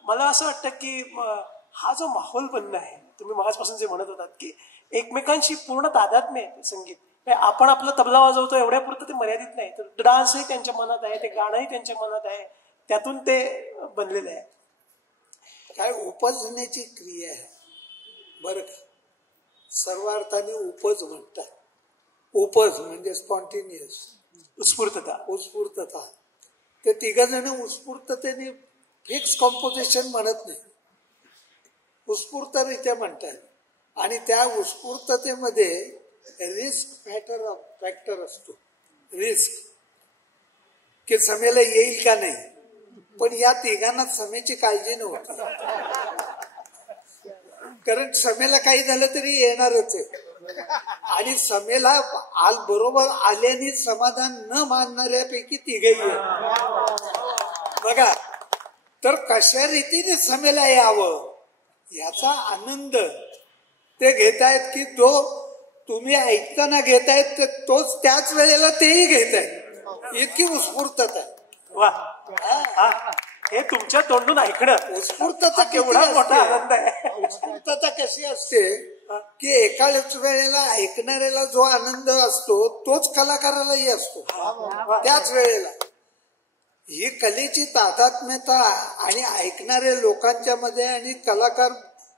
मला असं वाटतं की हा जो माहोल बनला आहे, तुम्ही मगाचपासून जे म्हणत होतात की एकमेकांशी पूर्ण तादात्म्य संगीत, आपण आपला तबला वाजवतो एवढ्यापुरतं ते मर्यादित नाही, तर डान्सही त्यांच्या मनात आहे, ते गाणंही त्यांच्या मनात आहे, त्यातून ते बनलेलं आहे. काय उपजण्याची क्रिया आहे बरं का. सर्व अर्थाने उपज म्हणतात. उपज म्हणजे स्पॉन्टेनियस, उत्स्फूर्तता. ते तिघ जण उत्स्फूर्ततेने फिक्स कॉम्पोजिशन म्हणत नाही, उत्स्फूर्तरित्या म्हणतात. आणि त्या उत्स्फूर्ततेमध्ये रिस्क फॅक्टर असतो. रिस्क की समेला येईल का नाही, पण या तिघांना समेची काळजी नव्हती. कारण समेला काही झालं तरी येणारच आहे. आणि समेला बरोबर आल्याने समाधान न मानणाऱ्यापैकी तिघही बघा. तर कशा रीतीने समेला यावं याचा आनंद ते घेतायत की तो तुम्ही ऐकताना घेतायत, तर तोच त्याच वेळेला तेही घेतायत. इतकी उत्स्फूर्तता आहे. वा, हे तुमच्या तोंडून ऐकणं उत्स्फूर्तता केवढा मोठा आनंद आहे. उत्स्फूर्तता कशी असते की एकाच वेळेला ऐकणाऱ्याला जो आनंद असतो तोच कलाकारालाही असतो त्याच वेळेला. ही कलेची तादात्म्यता आणि ऐकणाऱ्या लोकांच्या मध्ये आणि कलाकार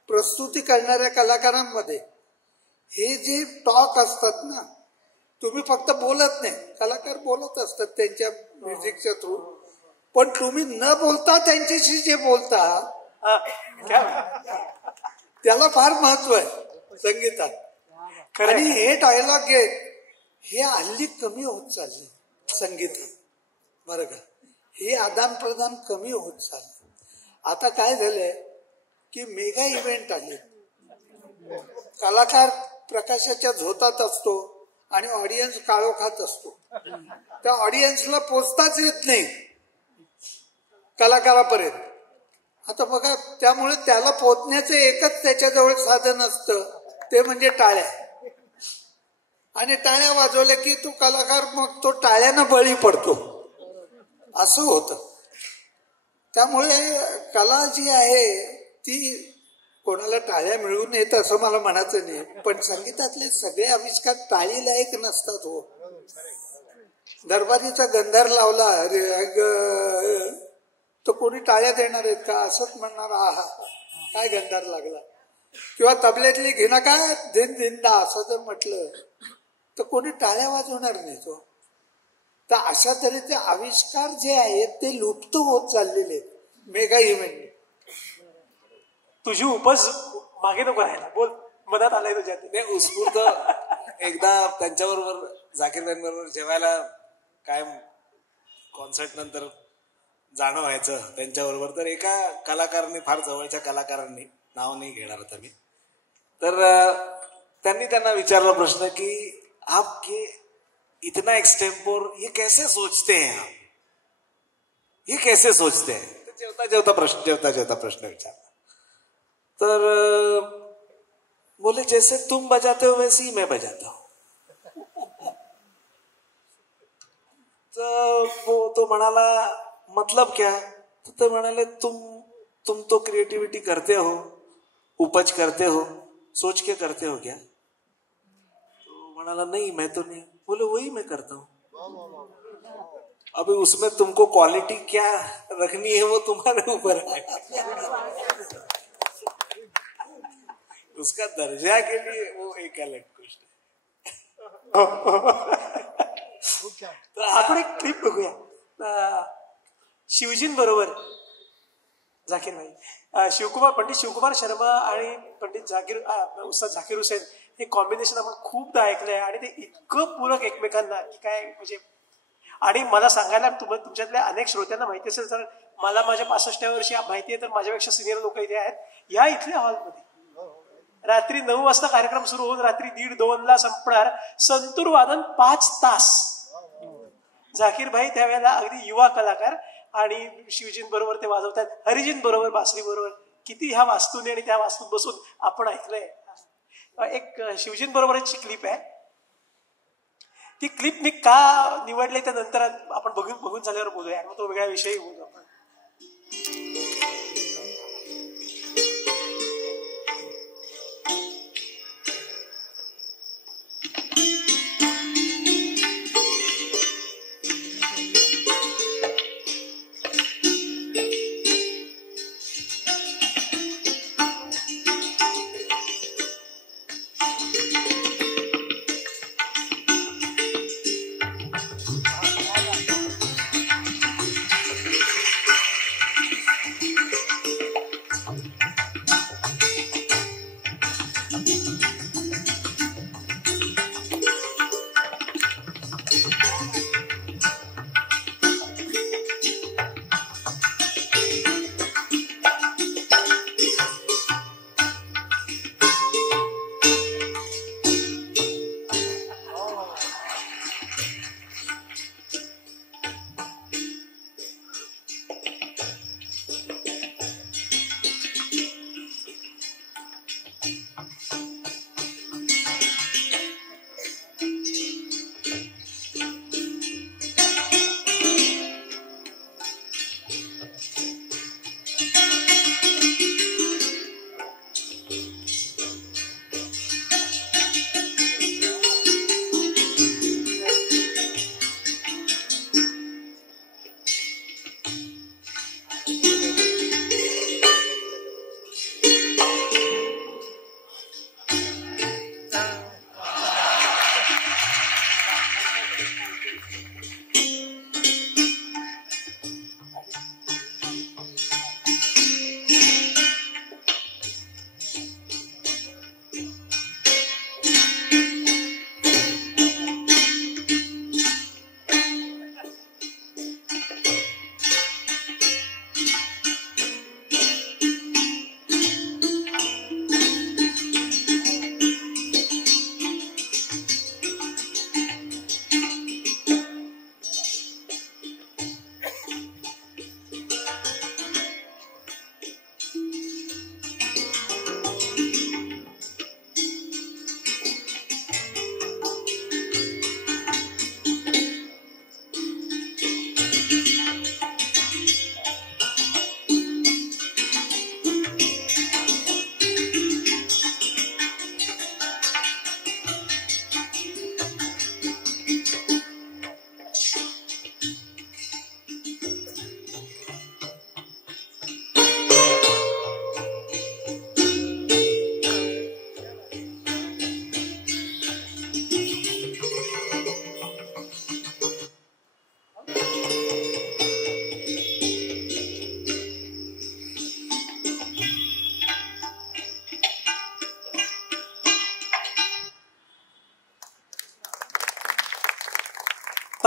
प्रस्तुती करणाऱ्या कलाकारांमध्ये हे जे टॉक असतात ना, तुम्ही फक्त बोलत नाही, कलाकार बोलत असतात त्यांच्या म्युझिकच्या थ्रू, पण तुम्ही न बोलता त्यांच्याशी जे बोलता त्याला फार महत्व आहे संगीतात. आणि हे डायलॉग हे हल्ली कमी होत चालले संगीतात बरं का. हे आदान प्रदान कमी होत चालले. आता काय झालंय की मेगा इव्हेंट आले, कलाकार प्रकाशाच्या झोतात असतो आणि ऑडियन्स काळोखात असतो. त्या ऑडियन्सला पोचताच येत नाही कलाकारापर्यंत. आता बघा, त्यामुळे त्याला पोचण्याचं एकच त्याच्याजवळ साधन असतं, ते म्हणजे टाळ्या. आणि टाळ्या वाजवल्या की तो कलाकार मग तो टाळ्यानं बळी पडतो, असं होतं. त्यामुळे कला जी आहे ती कोणाला टाळ्या मिळून येत असं मला म्हणायचं नाही, पण संगीतातले सगळे आविष्कार टाळी लायक नसतात हो. दरबारीचा गंधार लावला तर कोणी टाळ्या देणार आहेत का? असंच म्हणणार आहा काय गंधार लागला. किंवा तबल्यातली घेणं काय दिन दिंदा असं जर म्हटलं तर कोणी टाळ्या वाजवणार नाही तो. तर अशा तऱ्हेचे आविष्कार जे आहेत ते लुप्त होत चाललेले आहेत मेगा इव्हेंट. तुझी उपज मागे नको राहायला, बोल, मनात आलाय तुझ्या. ते उत्स्फूर्त एकदा त्यांच्याबरोबर झाकीर बरोबर जेवायला कायम कॉन्सर्ट नंतर जाणं व्हायचं त्यांच्याबरोबर. तर एका कलाकारांनी, फार जवळच्या कलाकारांनी, नाव नाही घेणार आता मी, तर त्यांनी त्यांना विचारला प्रश्न की आप ये इतना एक्सटेम्पोर ये कैसे सोचते हैं, आप ये कैसे सोचते हैं. जेवता जेवता प्रश्न विचारला. तर बोले जैसे तुम बजाते हो वैसे ही मैं बजाता हूं. तो म्हणाला मतलब क्या. तो म्हणाले तुम तो क्रिएटिविटी करते हो, उपज करते हो, सोच के करते हो क्या. तो म्हणाला नहीं मैं तो नहीं. बोले वही मैं करता हूं. अभी उसमें तुमको क्वालिटी क्या रखनी है वो तुम्हारे ऊपर है. उसका दर्जा के लिए वो एक अलग गोष्ट है. आपण एक क्लिप बघूया शिवजीन बरोबर झाकीर भाई, पंडित शिवकुमार शर्मा आणि पंडित उस्ताद झाकीर हुसेन हे कॉम्बिनेशन आपण खूपदा ऐकलंय आणि ते इतकं पूरक एकमेकांना की काय म्हणजे. आणि मला सांगायला तुमच्यातल्या अनेक श्रोत्यांना माहिती असेल तर मला माझ्या 65व्या वर्षी माहिती आहे, तर माझ्यापेक्षा सिनियर लोक इथे आहेत. या इथल्या हॉलमध्ये रात्री 9 वाजता कार्यक्रम सुरू होऊन रात्री 1:30-2 संपणार. संतूर वादन 5 तास. झाकीर भाई त्यावेळेला अगदी युवा कलाकार आणि शिवजीन बरोबर ते वाजवतात, हरिजीन बरोबर बासरी बरोबर. किती ह्या वास्तूने आणि त्या वास्तूत बसून आपण ऐकलंय. एक शिवजीन बरोबरची क्लिप आहे. ती क्लिप मी का निवडली त्या नंतर आपण बघून झाल्यावर बोलूया, मग तो वेगळ्या विषयी बोलू आपण.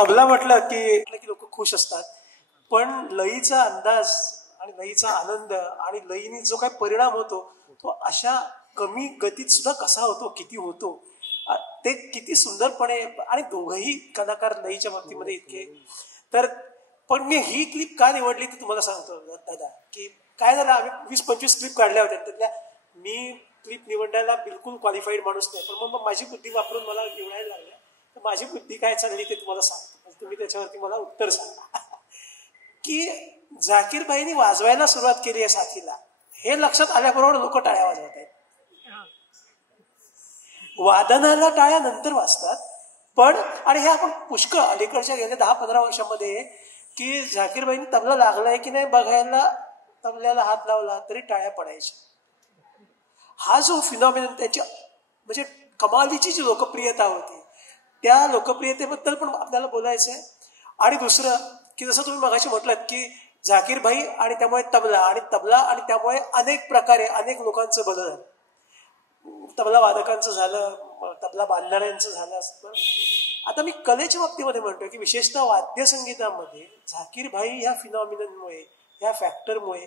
तबला म्हटलं की लोक खुश असतात, पण लयीचा अंदाज आणि लयीचा आनंद आणि लयीने जो काही परिणाम होतो तो अशा कमी गतीत सुद्धा कसा होतो, किती होतो, ते किती सुंदरपणे. आणि दोघंही कलाकार लयीच्या बाबतीमध्ये इतके. तर पण मी ही क्लिप का निवडली ते तुम्हाला सांगतो दादा, की काय झालं, आम्ही 20-25 क्लिप काढल्या होत्या, त्यातल्या मी क्लिप निवडायला बिलकुल क्वालिफाईड माणूस नाही, पण मग माझी बुद्धी वापरून मला निवडायला लागल्या. तर माझी बुद्धी काय चालली ते तुम्हाला सांगतो, तुम्ही त्याच्यावरती मला उत्तर सांगा. की झाकीर भाईनी वाजवायला सुरुवात केली आहे साथीला, हे लक्षात आल्याबरोबर लोक टाळ्या वाजवत आहेत. वादनाला टाळ्या नंतर वाजतात, पण आणि हे आपण पुष्कळ अलीकडच्या गेल्या 10-15 वर्षामध्ये की झाकीर भाईनी तबला लागलाय की नाही बघायला तबल्याला हात लावला तरी टाळ्या पडायच्या. हा जो फिनॉमिनन त्याची म्हणजे कमालीची जी लोकप्रियता होती, त्या लोकप्रियतेबद्दल पण आपल्याला बोलायचं आहे. आणि दुसरं की जसं तुम्ही मगाशी म्हटलात की झाकीर भाई आणि त्यामुळे तबला आणि त्यामुळे अनेक प्रकारे अनेक लोकांचं बदल, तबला वादकांचं झालं, तबला बांधणाऱ्यांचं झालं असतं. आता मी कलेच्या बाबतीमध्ये म्हणतोय की विशेषतः वाद्यसंगीतामध्ये झाकीर भाई ह्या फिनॉमिननमुळे, ह्या फॅक्टरमुळे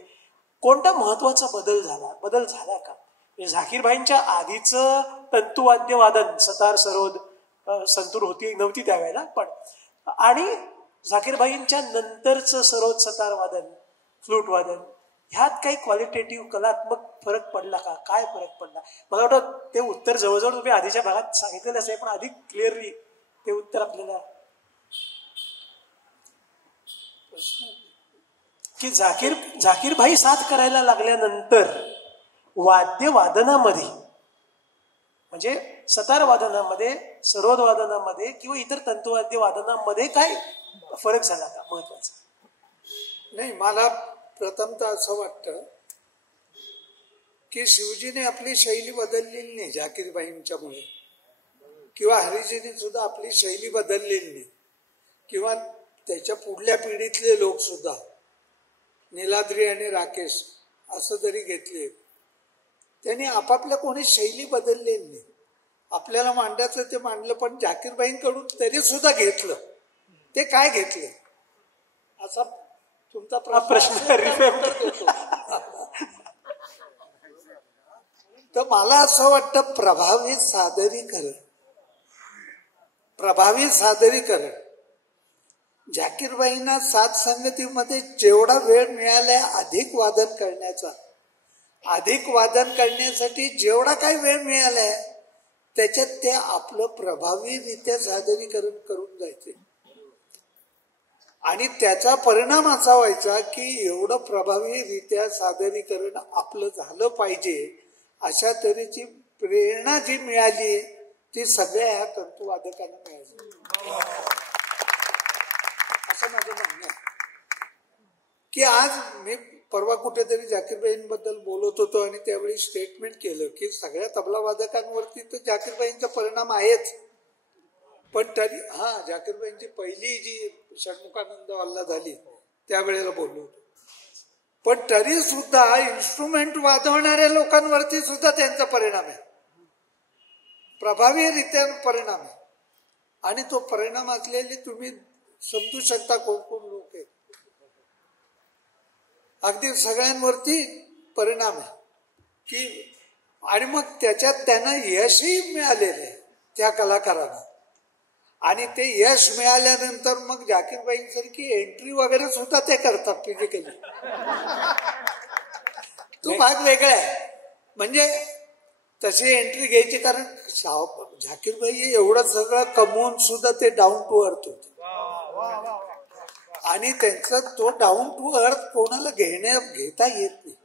कोणता महत्वाचा बदल झाला का? म्हणजे झाकीर भाईंच्या आधीचं तंतुवाद्य वादन, सतार, सरोद, संतूर नव्हती त्यावेळेला, पण आणि झाकीर भाईंच्या नंतरचं सरोद, सतार वादन, फ्लूट वादन, ह्यात काही क्वालिटेटिव्ह कलात्मक फरक पडला का? काय फरक पडला? मला वाटतं ते उत्तर जवळजवळ तुम्ही आधीच्या भागात सांगितलेलंच आहे, पण अधिक क्लिअरली ते उत्तर आपल्याला की झाकीर भाई साथ करायला लागल्यानंतर वाद्य वादनामध्ये म्हणजे सतार वादनामध्ये, सरोद वादनामध्ये किंवा इतर तंतुवाद्य वादनामध्ये काय फरक झाला का महत्वाचा? नाही, मला प्रथमतः असं वाटतं की शिवजीने आपली शैली बदललेली नाही झाकीरबाईंच्यामुळे, किंवा हरिजीने सुद्धा आपली शैली बदललेली नाही, किंवा त्याच्या पुढल्या पिढीतले लोक सुद्धा नीलाद्री आणि राकेश असं जरी घेतले, त्यांनी आपापल्या कोणी शैली बदललेली नाही. आपल्याला मांडायचं ते मांडलं, पण झाकीरबाईंकडून तरी सुद्धा घेतलं. ते काय घेतले असा तुमचा प्रश्न तर मला असं वाटतं प्रभावी सादरीकरण. झाकीरबाईंना साथ संगतीमध्ये जेवढा वेळ मिळालाय अधिक वादन करण्यासाठी जेवढा काही वेळ मिळालाय त्याच्यात ते आपलं प्रभावीरित्या सादरीकरण करून जायचे. आणि त्याचा परिणाम असा व्हायचा की एवढं प्रभावीरित्या सादरीकरण आपलं झालं पाहिजे अशा तऱ्हेची प्रेरणा जी मिळाली ती सगळ्या ह्या तंतुवादकांना मिळाली असं माझं म्हणणं आहे. की आज मी परवा कुठेतरी झाकीरबाईंबद्दल बोलत होतो आणि त्यावेळी स्टेटमेंट केलं की सगळ्या तबलावादकांवरती तर झाकीरबाईंचा परिणाम आहेच, पण तरी झाकीरबाईंची पहिली जी षण्मुखानंद हल्ला झाली त्यावेळेला बोललो होतो, पण तरी सुद्धा इन्स्ट्रुमेंट वाजवणाऱ्या लोकांवरती सुद्धा त्यांचा परिणाम आहे, प्रभावीरित्या परिणाम आहे. आणि तो परिणाम असलेले तुम्ही समजू शकता कोण कोण लोक आहेत. अगदी सगळ्यांवरती परिणाम आहे की, आणि मग त्याच्यात त्यांना यशही मिळालेलं आहे त्या कलाकारांना. आणि ते यश मिळाल्यानंतर मग झाकीरबाईंसारखी एंट्री वगैरे सुद्धा ते करतात फिजिकली. तो भाग वेगळा आहे. म्हणजे तशी एंट्री घ्यायची, कारण झाकीरबाई एवढं सगळं कमवून सुद्धा ते डाऊन टू अर्थ होते. आणि त्यांचा तो डाऊन टू अर्थ कोणाला घेता येत नाही,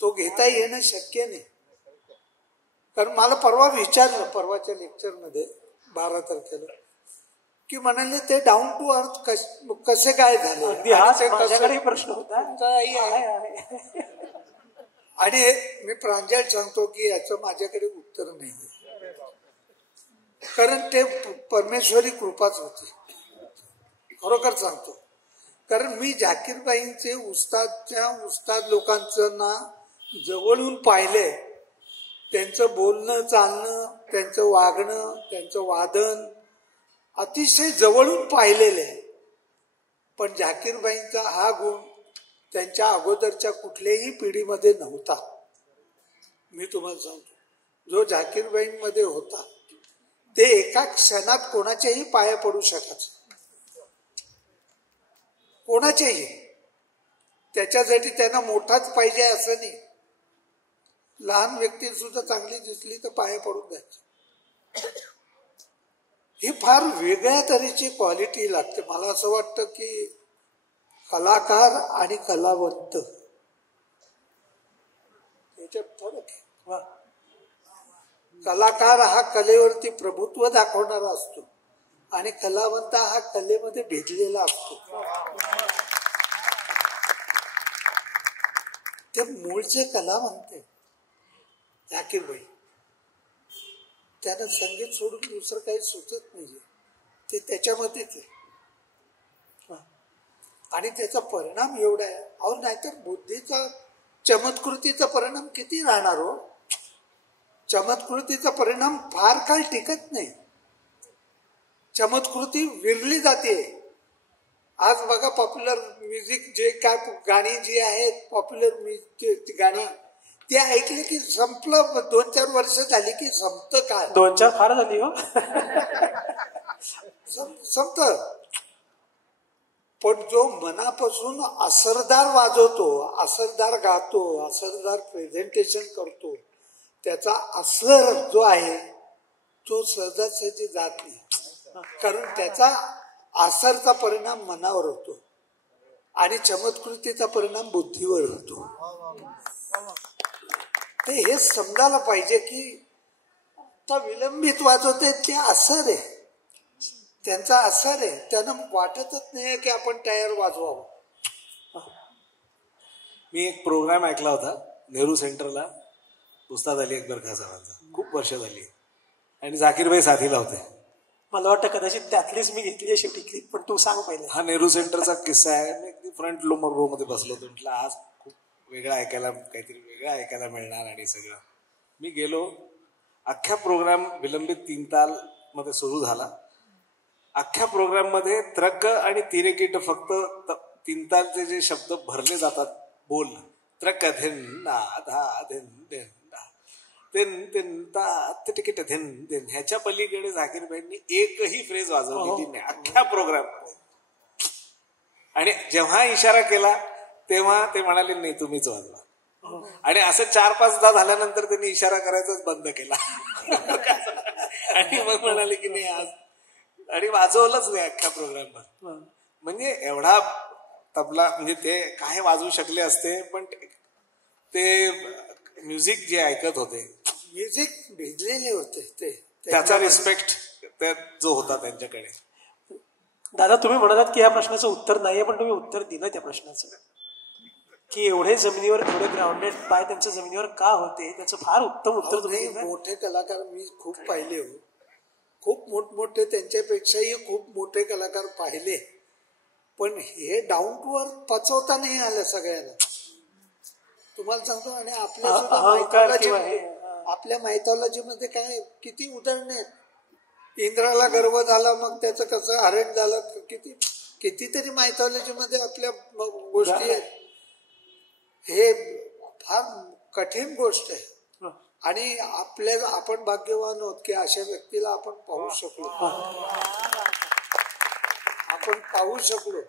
तो घेता येणं शक्य नाही. कारण मला परवा विचारलं, परवाच्या लेक्चरमध्ये 12 तारखेला, की म्हणाले ते डाऊन टू अर्थ कसे काय झाले. प्रश्न होता. आणि मी प्रांजळ सांगतो की याचं माझ्याकडे उत्तर नाही, कारण ते परमेश्वरी कृपाच होती, खरोखर सांगतो. कारण मी झाकीरबाईंचे उस्ताद लोकांचं ना जवळून पाहिले. त्यांचं बोलणं चालणं, त्यांचं वागणं, त्यांचं वादन, अतिशय जवळून पाहिलेले आहे. पण झाकीरबाईंचा हा गुण त्यांच्या अगोदरच्या कुठल्याही पिढीमध्ये नव्हता. मी तुम्हाला सांगतो, जो झाकीरबाईंमध्ये होता ते एका क्षणात कोणाच्याही पाया पडू शकत, कोणाच्याही. त्याच्यासाठी त्यांना मोठाच पाहिजे असं नाही, लहान व्यक्ती सुद्धा चांगली दिसली तर पाया पडून द्यायचं. ही फार वेगळ्या तऱ्हेची क्वालिटी लागते. मला असं वाटतं की कलाकार आणि कलावंत याच्यात फरक आहे. कलाकार हा कलेवरती प्रभुत्व दाखवणारा असतो आणि कलावंत हा कलेमध्ये भेदलेला असतो. ते मूळचे कलावंत झाकीरबाई, त्यानं संगीत सोडून दुसरं काही सुचत नाहीये, ते त्याच्यामध्येच आहे. आणि त्याचा परिणाम एवढा आहे. अहो नाहीतर बुद्धीचा चमत्कृतीचा परिणाम किती राहणार हो. चमत्कृतीचा परिणाम फार काळ टिकत नाही. चमत्कृती विरली जाते. आज बघा पॉप्युलर म्युझिक जे काय गाणी जी आहेत, पॉप्युलर म्युझिक गाणी, ते ऐकले की संपलं. 2-4 वर्ष झाली की संपतं. काय 2-4 फार झाली हो. संपत. पण जो मनापासून असरदार वाजवतो, असरदार गातो, असरदार प्रेझेंटेशन करतो, त्याचा असर जो आहे तो सहजासहजी जात नाही. कारण त्याचा असरचा परिणाम मनावर होतो आणि चमत्कृतीचा परिणाम बुद्धीवर होतो. ते हे समजायला पाहिजे की आता विलंबित वाजवते ते असर आहे, त्यांचा असर आहे. त्यांना वाटतच नाही की आपण टायर वाजवावं. मी एक प्रोग्राम ऐकला होता नेहरू सेंटरला, उस्ताद अली अकबर खान साहेबांचा, खूप वर्ष झाली, आणि झाकीरबाई साथीला होते. मला वाटतं कदाचित त्यातलीच मी घेतली अशी टिकली, पण तू सांग पहिले. हा नेहरू सेंटरचा किस्सा आहे. मी अगदी फ्रंट रो मध्ये बसलो होतो. म्हटलं आज खूप वेगळं ऐकायला, काहीतरी वेगळं ऐकायला मिळणार. आणि सगळं मी गेलो. अख्ख्या प्रोग्राम विलंबित 3 ताल मध्ये सुरू झाला. अख्ख्या प्रोग्राम मध्ये त्रक आणि तिरेकीट फक्त 3 तालचे जे शब्द भरले जातात, बोल, त्रक धिन्ना धा धिन तिकीट धिन धिन, ह्याच्या पलीकडे झाकीरबाईंनी एकही फ्रेज वाजवलेली नाही अख्ख्या प्रोग्राम. आणि जेव्हा इशारा केला तेव्हा ते म्हणाले नाही तुम्हीच वाजवा. आणि असं 4-5दा झाल्यानंतर त्यांनी इशारा करायचाच बंद केला. आणि मग म्हणाले की नाही आज, आणि वाजवलंच नाही अख्ख्या प्रोग्रामवर. म्हणजे एवढा तबला, म्हणजे ते काय वाजवू शकले असते. पण ते म्युझिक जे ऐकत होते, म्युझिक भिजलेले होते, ते त्याचा रिस्पेक्ट जो होता त्यांच्याकडे. दादा तुम्ही म्हणालात की या प्रश्नाचं उत्तर नाहीये, पण तुम्ही उत्तर दिलं त्या प्रश्नाचं, की एवढे जमिनीवर, एवढे ग्राउंडेड पाय त्यांच्या जमिनीवर का होते, त्याचं फार उत्तम उत्तर तुम्ही. मोठे कलाकार मी खूप पाहिले हो, खूप मोठमोठे, त्यांच्यापेक्षाही खूप मोठे कलाकार पाहिले. पण हे डाऊन टू अर्थ पचवता नाही आलं सगळ्यांना. तुम्हाला सांगतो. आणि आपल्या मायथॉलॉजी मध्ये काय किती उदाहरण आहेत. इंद्राला गर्व झाला, मग त्याचं कसं हरण झालं, कितीतरी मायथॉलॉजी मध्ये आपल्या गोष्टी आहेत. हे फार कठीण गोष्ट आहे. आणि आपण भाग्यवान आहोत की अशा व्यक्तीला आपण पाहू शकलो. आपण पाहू शकलो.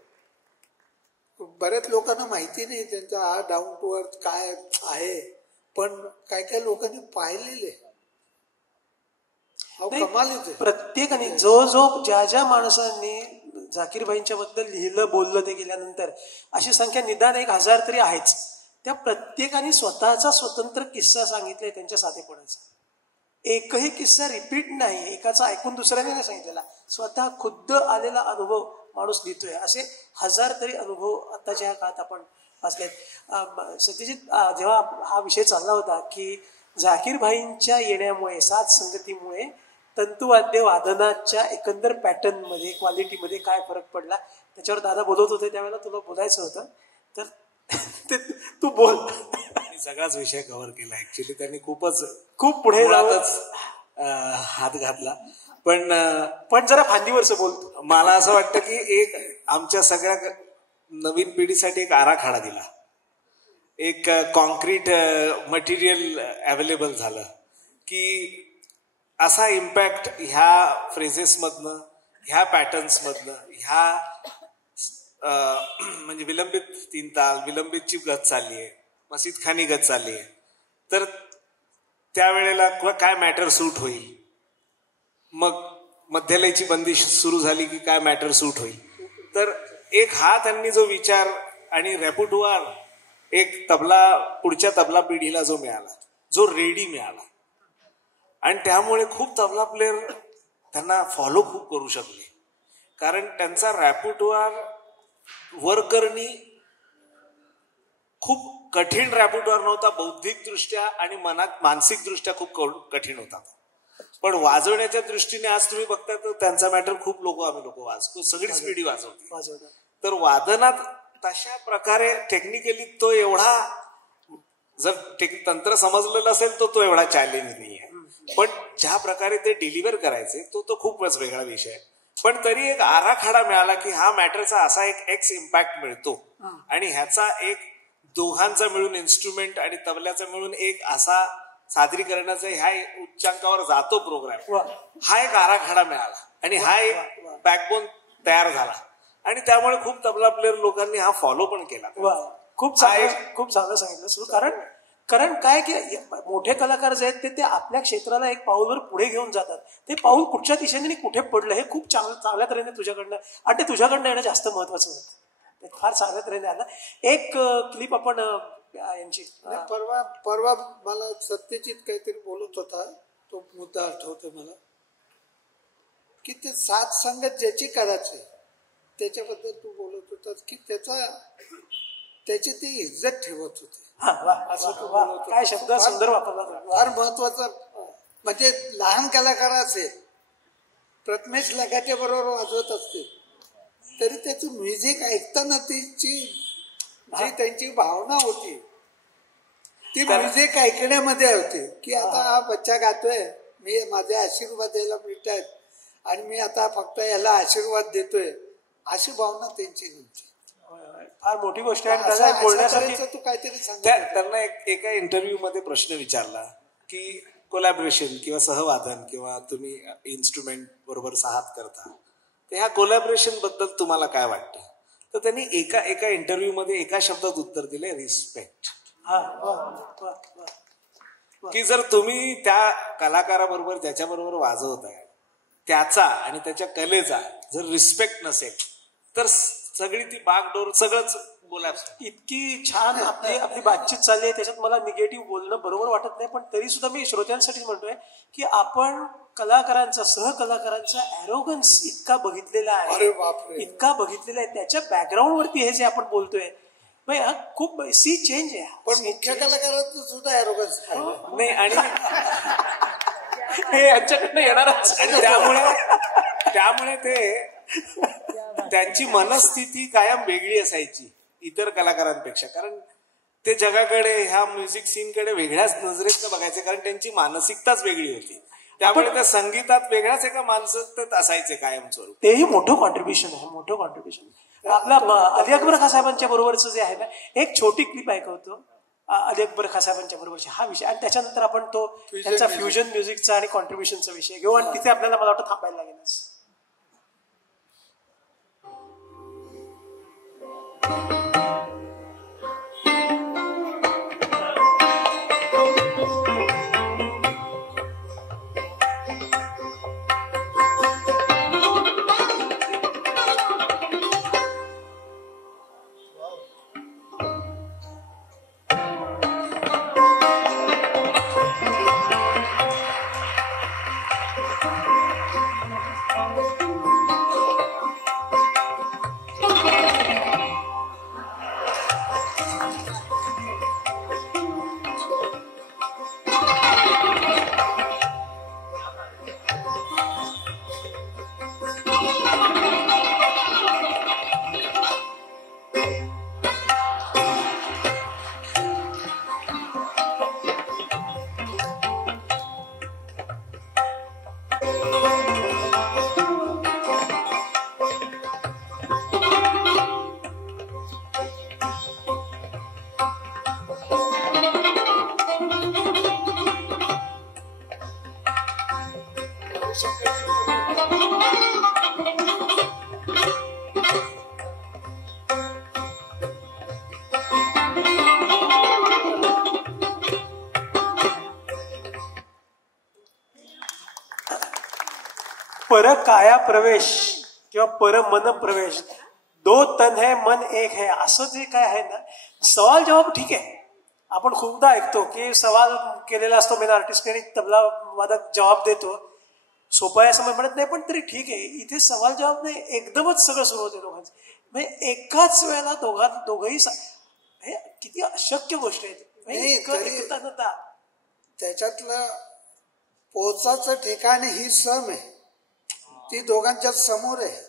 बऱ्याच लोकांना माहिती नाही त्यांचा हा डाऊन टू अर्थ काय आहे, पण काही लोकांनी पाहिलेले. प्रत्येकाने ज्या माणसांनी झाकीरबाईंच्या बद्दल लिहिलं, बोललं, ते गेल्यानंतर अशी संख्या निदान 1000 तरी आहेच. त्या प्रत्येकाने स्वतःचा स्वतंत्र किस्सा सांगितलाय त्यांच्या साधेपणाचा. एकही किस्सा रिपीट नाही, एकाचा ऐकून दुसऱ्याने नाही सांगितलेला, स्वतः खुद्द आलेला अनुभव माणूस लिहितोय. असे 1000 तरी अनुभव आताच्या ह्या काळात आपण वाचलेत. सत्यजित, जेव्हा हा विषय चालला होता की झाकीरबाईंच्या येण्यामुळे, साथ संगतीमुळे तंतुवाद्य वादनाच्या एकंदर पॅटर्न मध्ये, क्वालिटीमध्ये काय फरक पडला, त्याच्यावर दादा बोलत होते. त्यावेळेला तुला बोलायचं होतं, तर तू बोल. सगळाच विषय कव्हर केला. ऍक्च्युली त्यांनी खूप पुढे पुढे जातच हात घातला. पण जरा फांदीवरचं बोलतो. मला असं वाटतं की एक आमच्या सगळ्या नवीन पिढीसाठी एक आराखडा दिला, एक कॉन्क्रीट मटेरियल अवेलेबल झालं की असा इम्पॅक्ट ह्या फ्रेजेसमधनं, ह्या पॅटर्न्समधनं, ह्या म्हणजे विलंबित 3 ताल, विलंबितची गत चालली आहे, मसीद खानी गत चालली आहे, तर त्यावेळेला काय मॅटर सूट होईल, मग मध्यलयची बंदी सुरू झाली की काय मॅटर सूट होईल. तर एक हा त्यांनी जो विचार आणि रेपुटवार एक तबला पुढच्या तबला पिढीला जो मिळाला, जो रेडी मिळाला, आणि त्यामुळे खूप तबला प्लेयर त्यांना फॉलो खूप करू शकले, कारण त्यांचा रॅपुटवार वर्करनी खूप कठीण रॅपुटवार नव्हता, बौद्धिकदृष्ट्या आणि मानसिकदृष्ट्या खूप कठीण होता. पण वाजवण्याच्या दृष्टीने आज तुम्ही बघता तर त्यांचा मॅटर खूप आम्ही लोक वाजतो, सगळीच पिढी वाजवते. तर वादनात तशा प्रकारे टेक्निकली तो एवढा, जर तंत्र समजलेलं असेल तो एवढा चॅलेंज नाही आहे, पण ज्या प्रकारे ते डिलिव्हर करायचे तो खूपच वेगळा विषय आहे. पण तरी एक आराखडा मिळाला की हा मॅटरचा असा एक एक्स इम्पॅक्ट मिळतो, आणि ह्याचा एक दोघांचा मिळून इन्स्ट्रुमेंट आणि तबल्याचा मिळून एक असा सादरीकरणाचा ह्या उच्चांकावर जातो प्रोग्राम, हा एक आराखडा मिळाला आणि हा एक बॅकबोन तयार झाला, आणि त्यामुळे खूप तबला प्लेयर लोकांनी हा फॉलो पण केला. खूप चांगलं सांगितलं. कारण काय की मोठे कलाकार जे आहेत ते आपल्या क्षेत्राला एक पाऊलवर पुढे घेऊन जातात. ते पाऊल कुठच्या दिशेने आणि कुठे पडलं हे खूप चांगल्या तऱ्हेने तुझ्याकडनं, आणि ते तुझ्याकडनं येणं जास्त महत्वाचं होतं. फार चांगल्या तऱ्हेने आलं. एक क्लिप आपण यांची परवा मला सत्यजित काहीतरी बोलत होता, तो मुद्दा आठवतो मला, की ते साथ संगत ज्याची करायची त्याच्याबद्दल तू बोलत होतास की त्याची ती इज्जत ठेवत होते. काय शब्द सुंदर वापरला, फार महत्वाचा. म्हणजे लहान कलाकार असेल, प्रथमेश लगाटे बरोबर वाजवत असते, तरी त्याचं म्युझिक ऐकताना जी त्यांची भावना होती ती म्युझिक ऐकण्यामध्ये होती, की आता हा बच्चा गातोय, मी माझे आशीर्वाद द्यायला मिळत आहेत आणि मी आता फक्त याला आशीर्वाद देतोय, अशी भावना त्यांची नव्हती. फार मोठी गोष्ट आहे. बोलण्यासाठी तू काहीतरी सांग. त्यांना एका इंटरव्ह्यू मध्ये प्रश्न विचारला की कोलॅबरेशन किंवा सहवादन किंवा तुम्ही इन्स्ट्रुमेंट बरोबर साथ करता, तर ह्या कोलॅबरेशन बद्दल तुम्हाला काय वाटतं? तर त्यांनी एका इंटरव्ह्यू मध्ये एका शब्दात उत्तर दिले, रिस्पेक्ट. की जर तुम्ही त्या कलाकाराबरोबर ज्याच्याबरोबर वाजवताय त्याचा आणि त्याच्या कलेचा जर रिस्पेक्ट नसेल तर सगळी ती बागडोर सगळंच बोलायचं. इतकी छान आपली बातचीत चालली आहे, त्याच्यात मला निगेटिव्ह बोलणं बरोबर वाटत नाही, पण तरी सुद्धा मी श्रोत्यांसाठी म्हणतोय की आपण कलाकारांचा, सहकलाकारांचा ॲरोगन्स इतका बघितलेला आहे, इतका बघितलेला आहे, त्याच्या बॅकग्राऊंड वरती हे जे आपण बोलतोय खूप सी चेंज आहे. पण मुख्य कलाकारांचं सुद्धा ॲरोगन्स नाही, आणि हे यांच्याकडनं येणारच. त्यामुळे ते त्यांची मनस्थिती कायम वेगळी असायची इतर कलाकारांपेक्षा, कारण ते जगाकडे, ह्या म्युझिक सीनकडे वेगळ्याच नजरेतनं बघायचे, कारण त्यांची मानसिकताच वेगळी होती. त्यामुळे त्या संगीतात वेगळ्याच एका मानसिकतेत असायचे कायमस्वरूप. तेही मोठं कॉन्ट्रीब्युशन आहे, मोठं कॉन्ट्रीब्युशन. आपला अली अकबर खान साहेबांच्या बरोबरचं जे आहे ना, एक छोटी क्लिप ऐकवतो अली अकबर खान साहेबांच्या बरोबरची, हा विषय, आणि त्याच्यानंतर आपण तो त्यांचा फ्युजन म्युझिकचा आणि कॉन्ट्रीब्युशनचा विषय घेऊ, आणि तिथे आपल्याला मला वाटतं थांबायला लागेलच. काया प्रवेश किंवा पर मन प्रवेश, दो तन है मन एक है, असं जे काय आहे ना, सवाल जवाब ठीक आहे. आपण खूपदा ऐकतो की सवाल केलेला असतो मेन आर्टिस्टने आणि तबला वादक जबाब देतो. सोपं आहे असं म्हणत नाही, पण तरी ठीक आहे. इथे सवाल जवाब नाही, एकदमच सगळं सुरू होते दोघांचं. म्हणजे एकाच वेळेला दोघंही हे किती अशक्य गोष्ट आहे. त्याच्यातलं पोचाचं ठिकाण ही सम आहे, ती दोघांच्या समोर आहे.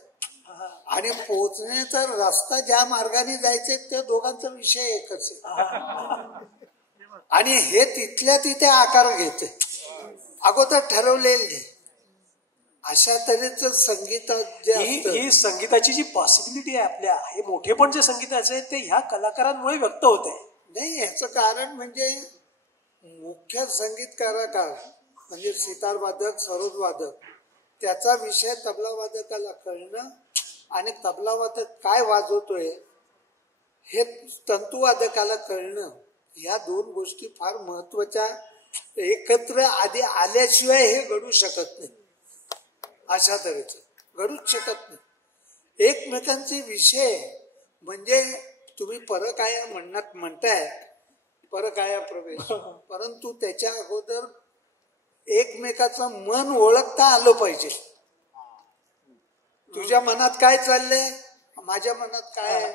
आणि पोचण्याचा रस्ता ज्या मार्गाने जायचे त्या दोघांचा विषय एकच आहे. आणि हे तिथल्या तिथे आकार घेते, अगोदर ठरवलेलं नाही. अशा तऱ्हेचं संगीत जे ही संगीताची जी पॉसिबिलिटी आहे आपल्या, हे मोठेपण जे संगीताचं आहे ते ह्या कलाकारांमुळे व्यक्त होत आहे. नाही, ह्याचं कारण म्हणजे मुख्य संगीतकाराकार म्हणजे सितार वादक, सरोद वादक, त्याचा विषय तबला वादकाला कळणं आणि तबला वादक काय वाजवतोय हे तंतुवादकाला कळणं, ह्या दोन गोष्टी फार महत्वाच्या एकत्र आधी आल्याशिवाय हे घडू शकत नाही. अशा तऱ्हेचं घडूच शकत नाही. एकमेकांचे विषय म्हणजे तुम्ही परकाया म्हणताय, परकाया प्रवेश, परंतु त्याच्या अगोदर एकमेकाचं मन ओळखता आलं पाहिजे. तुझ्या मनात काय चाललंय, माझ्या मनात काय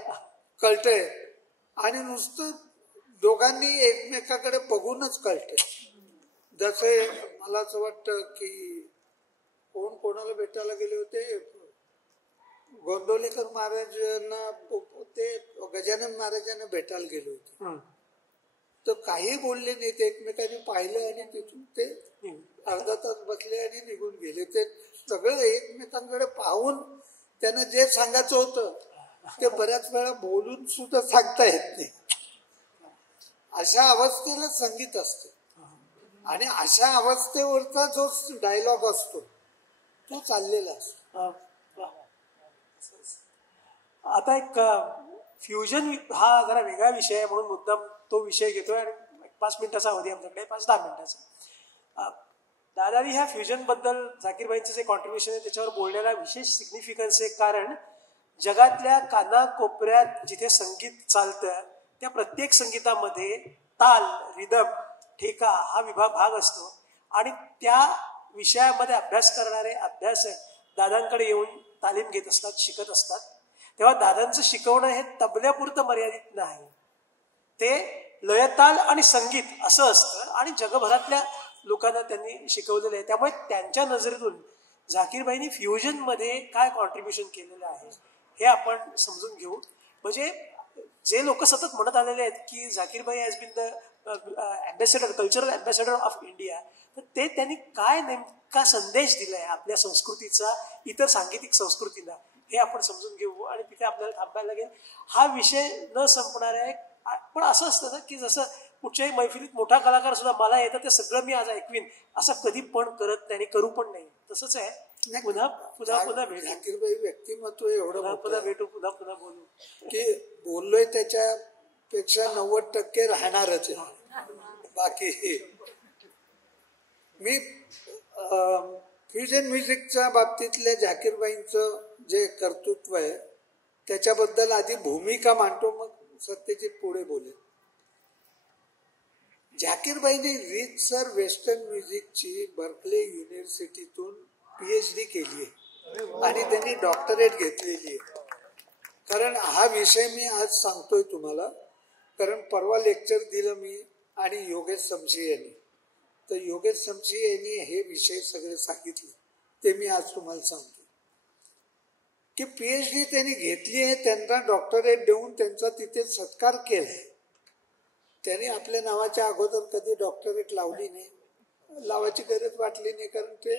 कळतंय, आणि नुसतं दोघांनी एकमेकाकडे बघूनच कळतंय. जसे मला असं वाटतं की कोणाला भेटायला गेले होते, गोंदवलेकर महाराजांना, ते गजानन महाराजांना भेटायला गेले होते. तर काही बोलले नाही, ते एकमेकांनी पाहिलं आणि तिथून ते अर्धा तास बसले आणि निघून गेले. ते सगळं एकमेकांकडे पाहून त्यांना जे सांगायचं होतं ते बऱ्याच वेळा बोलून सुद्धा सांगता येत नाही. अशा अवस्थेला संगीत असतं. आणि अशा अवस्थेवरचा जो डायलॉग असतो तो चाललेला असतो. आता एक फ्युजन हा जरा वेगळा विषय आहे म्हणून मुद्दाम तो विषय घेतोय आणि 5 मिनिटाचा अवधी आमच्याकडे, 5-10 मिनिटाचा. दादानी ह्या फ्युजन बद्दल झाकीरबाईंचं जे कॉन्ट्रीब्युशन आहे त्याच्यावर बोलण्याला विशेष सिग्निफिकन्स आहे. कारण जगातल्या कानाकोपऱ्यात जिथे संगीत चालतं त्या प्रत्येक संगीतामध्ये ताल, रिदम, ठेका हा भाग असतो. आणि त्या विषयामध्ये अभ्यास करणारे अभ्यासक दादांकडे येऊन तालीम घेत असतात, शिकत असतात. तेव्हा दादांचं शिकवणं हे तबल्यापुरतं मर्यादित नाही, ते लयताल आणि संगीत असं असतं आणि जगभरातल्या लोकांना त्यांनी शिकवलेलं आहे. त्यामुळे त्यांच्या नजरेतून झाकीरबाईंनी फ्युजनमध्ये काय कॉन्ट्रीब्युशन केलेलं आहे हे आपण समजून घेऊ. म्हणजे जे लोक सतत म्हणत आलेले आहेत की झाकीरबाई has been the ambassador, cultural ambassador of India, तर ते त्यांनी काय नेमका संदेश दिलाय आपल्या संस्कृतीचा इतर सांगीतिक संस्कृतीला हे आपण समजून घेऊ. आणि तिथे आपल्याला थांबायला लागेल. हा विषय न संपणार आहे. पण असं असतं ना की जसं कुठच्याही मैफिलीत मोठा कलाकार सुद्धा मला येतं ते सगळं मी आज ऐकवीन असं कधी पण करत नाही आणि करू पण नाही. तसंच आहे. पुन्हा भेटू, झाकीरबाई व्यक्तिमत्व एवढं पुन्हा भेटू, पुन्हा बोलू की बोललोय त्याच्यापेक्षा 90% राहणारच आहे. बाकी मी फ्युजन म्युझिकच्या बाबतीतल्या झाकीरबाईंचं जे कर्तृत्व आहे त्याच्याबद्दल आधी भूमिका मांडतो, मग सत्यजित पुढे बोलेल. झाकीरबाईंनी रीतसर वेस्टर्न म्युझिकची बर्कले युनिव्हर्सिटीतून PhD केली आहे आणि त्यांनी डॉक्टरेट घेतलेली आहे. कारण हा विषय मी आज सांगतोय तुम्हाला, कारण परवा लेक्चर दिलं मी आणि योगेश समशी यांनी, तर योगेश समशी यांनी हे विषय सगळे सांगितले ते मी आज तुम्हाला सांगतो की PhD त्यांनी घेतली आहे, त्यांना डॉक्टरेट देऊन त्यांचा तिथे सत्कार केलाय. त्यांनी आपल्या नावाच्या अगोदर कधी डॉक्टरेट लावली नाही, लावायची गरज वाटली नाही, कारण ते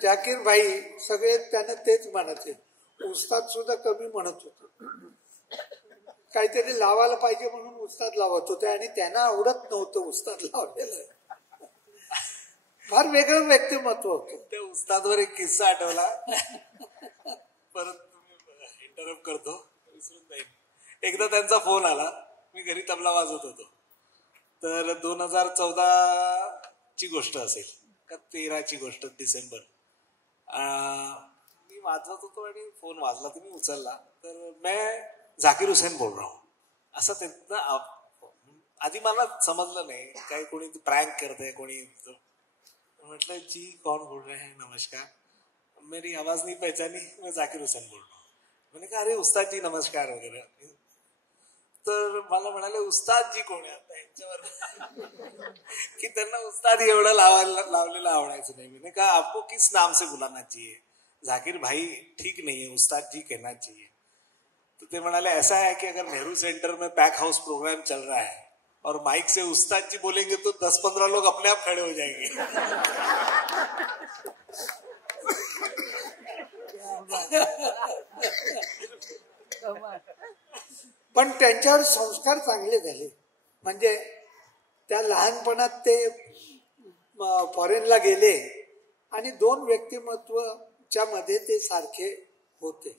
झाकीर भाई सगळे त्यांना तेच म्हणायचे. उस्ताद सुद्धा कमी म्हणत होते, काहीतरी लावायला पाहिजे म्हणून उस्ताद लावत होते आणि त्यांना आवडत नव्हतं उस्ताद लावलेलं. फार वेगळं व्यक्तिमत्व होतं. त्या उस्तादवर एक किस्सा आठवला, परत इंटरप्ट करतो, विसरून जाईल. एकदा त्यांचा फोन आला, मी घरी तबला वाजवत होतो, तर 2014 ची गोष्ट असेल का 13 ची गोष्ट, डिसेंबर. मी वाजवत होतो आणि फोन वाजला तर मी उचलला. तर मैं झाकीर हुसैन बोल रहा हूँ असं त्यांना. आधी मला समजलं नाही काय, कोणी प्रँक करतंय कोणी. म्हटलं जी कौन बोल रहे हैं, नमस्कार, मेरी आवाज नहीं पहचानी, मैं झाकीर हुसैन बोल रहा हूँ. मैंने कहा अरे उस्ताद जी नमस्कार वगैरे. तर मला म्हणाले उस्ताद जी कोण आहे आता यांच्यावर की त्यांना उस्ताद एवढं लावलेलं आवडायचं नाही. मैंने कहा आपको किस नाम से बुलाना चाहिए, झाकीर भाई ठीक नहीं है, उस्ताद जी कहना चाहिए. तो ते म्हणाले ऐसा है कि अगर नेहरू सेंटर में पैक हाउस प्रोग्राम चल रहा है और माइक से उस्ताद जी बोलेंगे तो 10-15 लोग अपने आप खड़े हो जाएंगे. पण त्यांच्यावर संस्कार चांगले झाले. म्हणजे त्या लहानपणात ते फॉरेनला गेले आणि 2 व्यक्तिमत्वच्या मध्ये ते सारखे होते.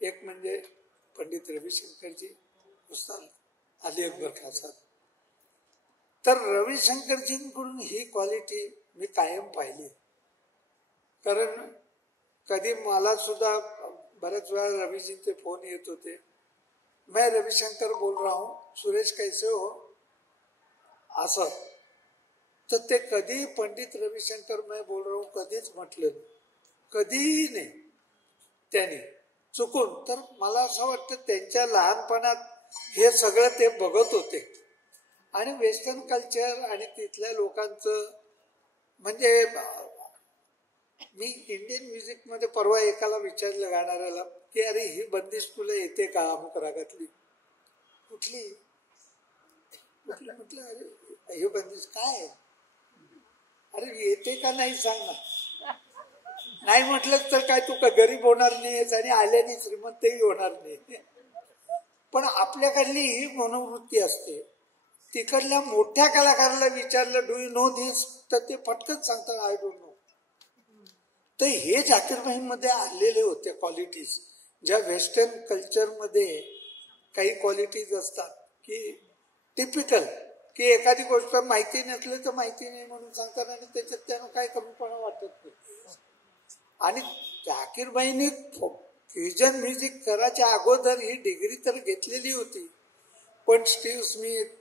एक म्हणजे पंडित रविशंकरजी, उस्ताद अली अकबर खान साहेब. तर रविशंकरजींकडून ही क्वालिटी मी कायम पाहिली. कारण कधी मला सुद्धा बऱ्याच वेळा रवीजींचे फोन येत होते, मैं रविशंकर बोल रहा हूं, सुरेश कैसे हो, असं. तर ते कधी पंडित रविशंकर मैं बोल रहा हूं कधीच म्हटलं, कधीही नाही त्याने चुकून. तर मला असं वाटतं त्यांच्या लहानपणात हे सगळं ते बघत होते. आणि वेस्टर्न कल्चर आणि तिथल्या लोकांचं म्हणजे मी इंडियन म्युझिक मध्ये परवा एकाला विचारलं गाणाऱ्याला की अरे ही बंदिश तुला येते का अमुक रागातली, कुठली म्हटलं अरे ही बंदिश काय, अरे येते का नाही सांग ना. नाही म्हटलं तर काय तू का गरीब होणार नाहीस आणि आल्याने श्रीमंतही होणार नाही. पण आपल्याकडली ही मनोवृत्ती असते. तिकडल्या मोठ्या कलाकाराला विचारलं डू यू नो दिस, तर ते पटकन सांगतात आय डोंट नो. तर हे झाकीरबाईंमध्ये आलेले होते क्वालिटीज, ज्या वेस्टर्न कल्चरमध्ये काही क्वालिटीज असतात की टिपिकल, की एखादी गोष्ट माहिती नसली तर माहिती नाही म्हणून सांगतात आणि त्याच्यात त्यांना काही कमीपणा वाटत नाही. आणि झाकीरबाईंनी फ्युजन म्युझिक करायच्या अगोदर ही डिग्री तर घेतलेली होती, पण स्टीव्ह स्मिथ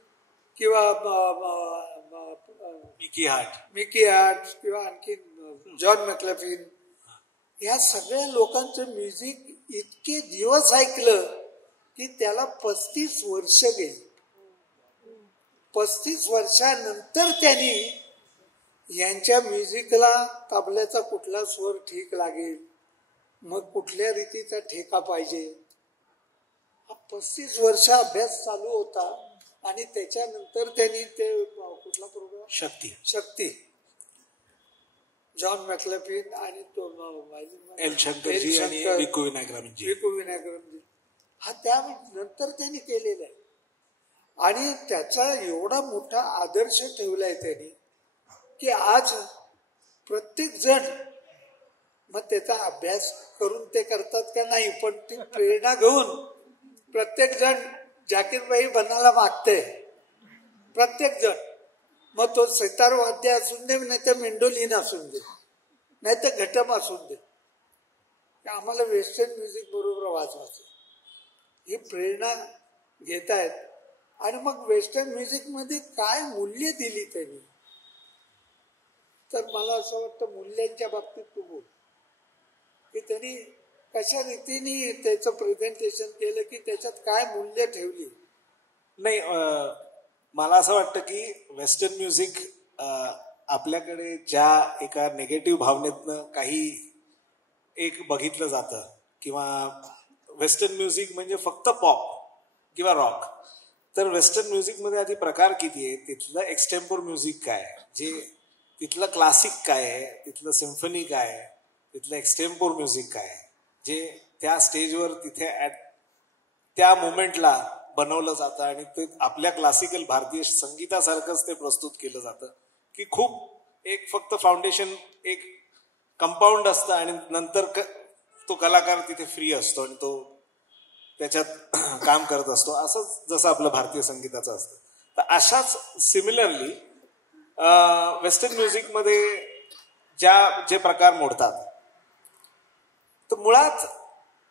किंवा मिकी हार्ट किंवा आणखी जॉन मॅक्लॅफ्लिन या सगळ्या लोकांचं म्युझिक इतके दिवस ऐकलं की त्याला 35 वर्ष गेली. 35 वर्षानंतर त्यांनी यांच्या म्युझिकला तबल्याचा कुठला स्वर ठीक लागेल, मग कुठल्या रीतीचा ठेका पाहिजे, हा 35 वर्ष अभ्यास चालू होता. आणि त्याच्यानंतर त्यांनी ते कुठला प्रोग्राम शक्ती जॉन मॅक्लॅफ्लिन आणि तो एल शंकरजी आणि विकू विनायकरामजी हा त्यानंतर त्यांनी केलेला आहे. आणि त्याचा एवढा मोठा आदर्श ठेवलाय त्यांनी की आज प्रत्येक जण मग त्याचा अभ्यास करून ते करतात का नाही, पण ती प्रेरणा घेऊन प्रत्येक जण झाकीरबाई बनायला मागते. प्रत्येक जण, मग तो सितार वाद्य असून दे, नाही तर मेंडोलिन असून दे, नाही तर घटम असून दे, आम्हाला वेस्टर्न म्युझिक बरोबर वाजवायचं, ही प्रेरणा घेत आहेत. आणि मग वेस्टर्न म्युझिक मध्ये काय मूल्य दिली त्यांनी, तर मला असं वाटतं मूल्यांच्या बाबतीत तू बोल की त्यांनी कशा रीतीने त्याचं प्रेझेंटेशन केलं, की त्याच्यात काय मूल्य ठेवली. नाही, मला असं वाटतं की वेस्टर्न म्युझिक आपल्याकडे ज्या एका निगेटिव्ह भावनेतनं काही एक बघितलं जातं, किंवा वेस्टर्न म्युझिक म्हणजे फक्त पॉप किंवा रॉक, तर वेस्टर्न म्युझिकमध्ये आधी प्रकार किती आहे, तिथलं एक्सटेम्पोर म्युझिक काय, जे तिथलं क्लासिक काय आहे, तिथलं सिम्फनी काय आहे, तिथलं एक्सटेम्पोर म्युझिक काय आहे, जे त्या स्टेजवर तिथे त्या मोमेंटला बनवलं जातं आणि ते आपल्या क्लासिकल भारतीय संगीतासारखंच ते प्रस्तुत केलं जातं. की खूप एक फक्त फाउंडेशन, एक कंपाऊंड असतं आणि नंतर तो कलाकार तिथे फ्री असतो आणि तो त्याच्यात काम करत असतो, असं जसं आपलं भारतीय संगीताचं असतं. तर अशाच सिमिलरली वेस्टर्न म्युझिकमध्ये जे प्रकार मोडतात तर मुळात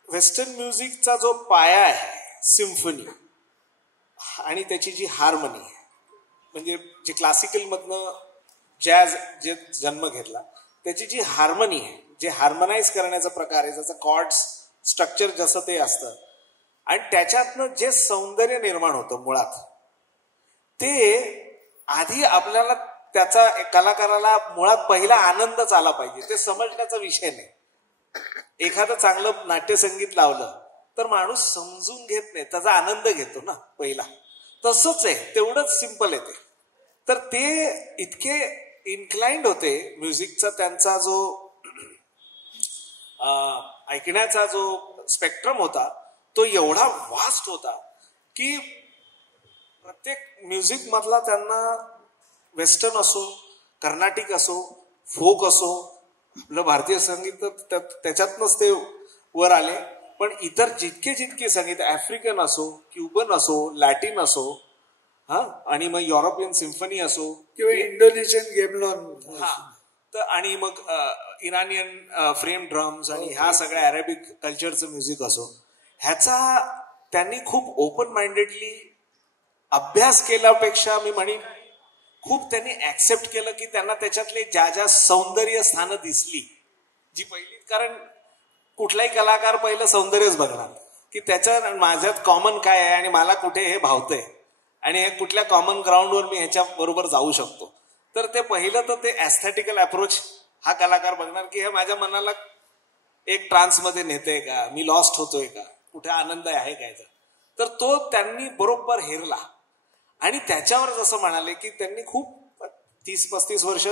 वेस्टर्न म्युझिकचा जो पाया आहे सिम्फनी आणि त्याची जी हार्मनी आहे, म्हणजे जे क्लासिकलमधनं जॅज जे जन्म घेतला त्याची जी हार्मनी आहे, जे हार्मनाइज करण्याचा प्रकार आहे, ज्याचं कॉर्ड्स स्ट्रक्चर जसं ते असतं आणि त्याच्यातनं जे सौंदर्य निर्माण होतं मुळात, ते आधी आपल्याला त्याचा कलाकाराला मुळात पहिला आनंदच आला पाहिजे. ते समजण्याचा विषय नाही. एखादं चांगलं नाट्यसंगीत लावलं तर माणूस समजून घेत नाही, त्याचा आनंद घेतो ना पहिला. तसंच आहे, तेवढंच सिम्पल आहे ते. तर ते इतके इन्क्लाइंड होते म्युझिकचा, त्यांचा जो ऐकण्याचा जो स्पेक्ट्रम होता तो एवढा वास्ट होता की प्रत्येक म्युझिक मधला त्यांना वेस्टर्न असो, कर्नाटिक असो, फोक असो, आपलं भारतीय संगीत त्याच्यातनंच ते वर आले. पण इतर जितके जितके संगीत, आफ्रिकन असो, क्युबन असो, लॅटिन असो, आणि मग युरोपियन सिम्फनी असो किंवा इंडोनेशियन गेमलॉन, तर आणि मग इराणियन फ्रेम ड्रम्स आणि ह्या सगळ्या अरेबिक कल्चरचं म्युझिक असो, ह्याचा त्यांनी खूप ओपन माइंडेडली अभ्यास केल्यापेक्षा मी म्हणेन खूप त्यांनी ऍक्सेप्ट केलं की त्यांना त्याच्यातले ज्या ज्या सौंदर्य स्थानं दिसली जी पहिली, कारण कुठलाही कलाकार पहिलं सौंदर्यच बघणार की त्याच्या माझ्यात कॉमन काय आहे आणि मला कुठे हे भावतंय आणि कुठल्या कॉमन ग्राउंडवर मी ह्याच्या बरोबर जाऊ शकतो. तर ते पहिलं तर ते ऍस्थेटिकल अप्रोच हा कलाकार बघणार की हे माझ्या मनाला एक ट्रान्समध्ये नेतंय का, मी लॉस्ट होतोय का, कुठे आनंद आहे काय. तर तो त्यांनी बरोबर हेरला आणि त्याच्यावर जसं म्हणाले की त्यांनी खूप 30-35 वर्ष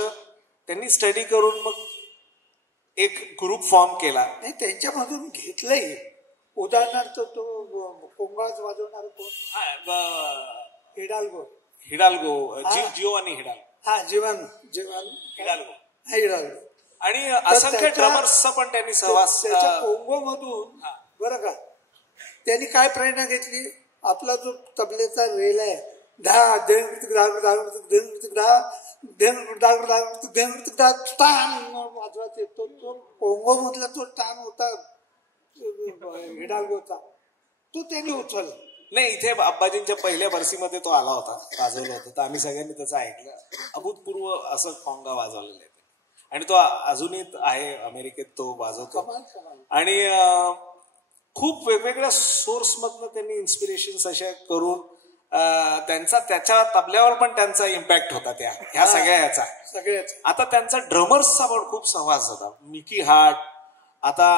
त्यांनी स्टडी करून मग एक ग्रुप फॉर्म केला. नाही त्यांच्यामधून घेतलंय. उदाहरणार्थ तो कोंगाज वाजवणार कोण, हिडाल्गो जिओवानी हिडाल्गो, हिडाल्गो आणि असंख्य ड्रमर्सचा पण त्यांनी सहवास. त्याच्या कोंगो मधून बरं का त्यांनी काय प्रेरणा घेतली, आपला जो तबलेचा रेल आहे वाजवायचे, तो कोंगो मधला तो टान होता हिडाल्गोचा, तो त्यांनी उचलला. नाही, इथे अब्बाजींच्या पहिल्या बरसीमध्ये तो आला होता, वाजवला होता, तर आम्ही सगळ्यांनी त्याचं ऐकलं. अभूतपूर्व असं कोंगा वाजवलेलं आहे आणि तो अजूनही आहे अमेरिकेत, तो वाजवतो. आणि खूप वेगवेगळ्या सोर्स मधनं त्यांनी इन्स्पिरेशन अशा करून त्याच्या तबल्यावर पण त्यांचा इम्पॅक्ट होता ह्या सगळ्याचा. आता त्यांचा ड्रमर्सचा पण खूप सहवास होता. मिकी हार्ट, आता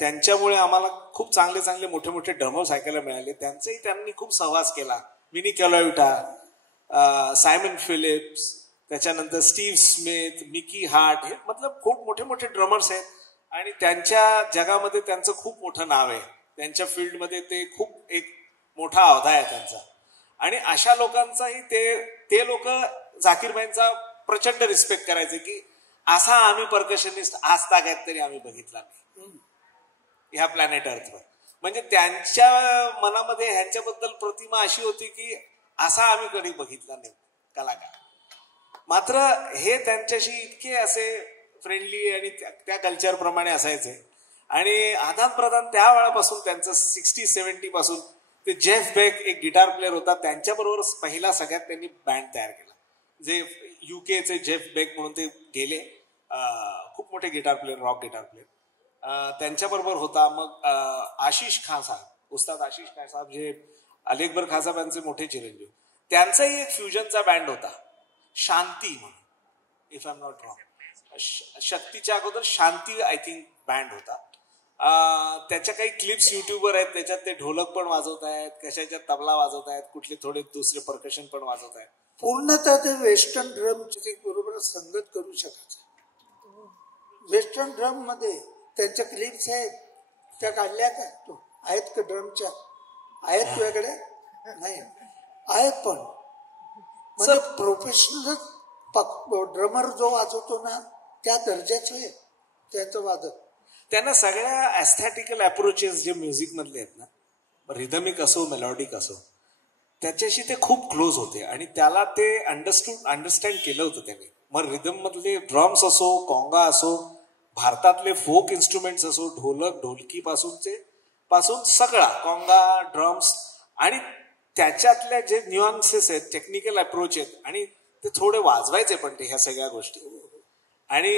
त्यांच्यामुळे आम्हाला खूप चांगले चांगले मोठे मोठे ड्रमर्स ऐकायला मिळाले. त्यांचाही त्यांनी खूप सहवास केला. विनी कॅलोविटा, सायमन फिलिप्स, त्याच्यानंतर स्टीव्ह स्मिथ, मिकी हार्ट, हे मतलब खूप मोठे मोठे ड्रमर्स आहेत आणि त्यांच्या जगामध्ये त्यांचं खूप मोठं नाव आहे. त्यांच्या फील्डमध्ये ते खूप एक मोठा अहदा आहे त्यांचा. आणि अशा लोकांचाही ते लोक झाकीर भाईंचा प्रचंड रिस्पेक्ट करायचे की असा आम्ही पर्कशनिस्ट आज तागायत तरी आम्ही बघितला नाही ह्या प्लॅनेट अर्थवर. म्हणजे त्यांच्या मनामध्ये ह्यांच्याबद्दल प्रतिमा अशी होती की असा आम्ही कधी बघितला नाही कलाकार. मात्र हे त्यांच्याशी इतके असे फ्रेंडली आणि त्या कल्चर प्रमाणे असायचे आणि आदान प्रदान त्या वेळापासून त्यांचं 60-70 पासून. ते जेफ बेक एक गिटार प्लेअर होता, त्यांच्याबरोबर पहिला सगळ्यात त्यांनी बँड तयार केला. जे युकेचे जेफ बेक म्हणून ते गेले, खूप मोठे guitar player, rock guitar player, त्यांच्याबरोबर होता. मग आशिष खान साहेब, उस्ताद आशिष खान साहेब, जे अली अकबर खान साहेब यांचे मोठे चिरंजीव, त्यांचाही एक फ्युजनचा बँड होता, शांती म्हणून, if I am not wrong. शक्तीच्या अगोदर शांती आय थिंक बँड होता. त्याच्या काही क्लिप्स युट्यूबवर आहेत, त्याच्यात ते ढोलक पण वाजवत आहेत, कशाच्या तबला वाजवत आहेत, कुठले थोडे दुसरे परकशन पण वाजवत आहेत. पूर्णतः ते वेस्टर्न ड्रम बरोबर संगत करू शकायचं. वेस्टर्न ड्रम मध्ये त्यांच्या क्लिप्स आहेत, त्या काढल्या का आहेत का ड्रमच्या? आहेत तुझ्याकडे? नाही आहेत, पण म्हणजे प्रोफेशनल ड्रमर जो वाजवतो ना त्या दर्जाचे आहे त्यांचं वादक. त्यांना सगळ्या ऍस्थेटिकल अप्रोचेस जे म्युझिक मधले आहेत ना, रिदमिक असो मेलॉडिक असो, त्याच्याशी ते खूप क्लोज होते आणि त्याला ते अंडरस्टँड केलं होतं त्यांनी. मग रिदम मधले ड्रम्स असो, कॉंगा असो, भारतातले फोक इन्स्ट्रुमेंट्स असो, ढोलक ढोलकी पासून सगळा कॉंगा, ड्रम्स आणि त्याच्यातल्या जे न्युअन्सेस आहेत, टेक्निकल अप्रोच आहेत आणि ते थोडे वाजवायचे पण ते ह्या सगळ्या गोष्टी. आणि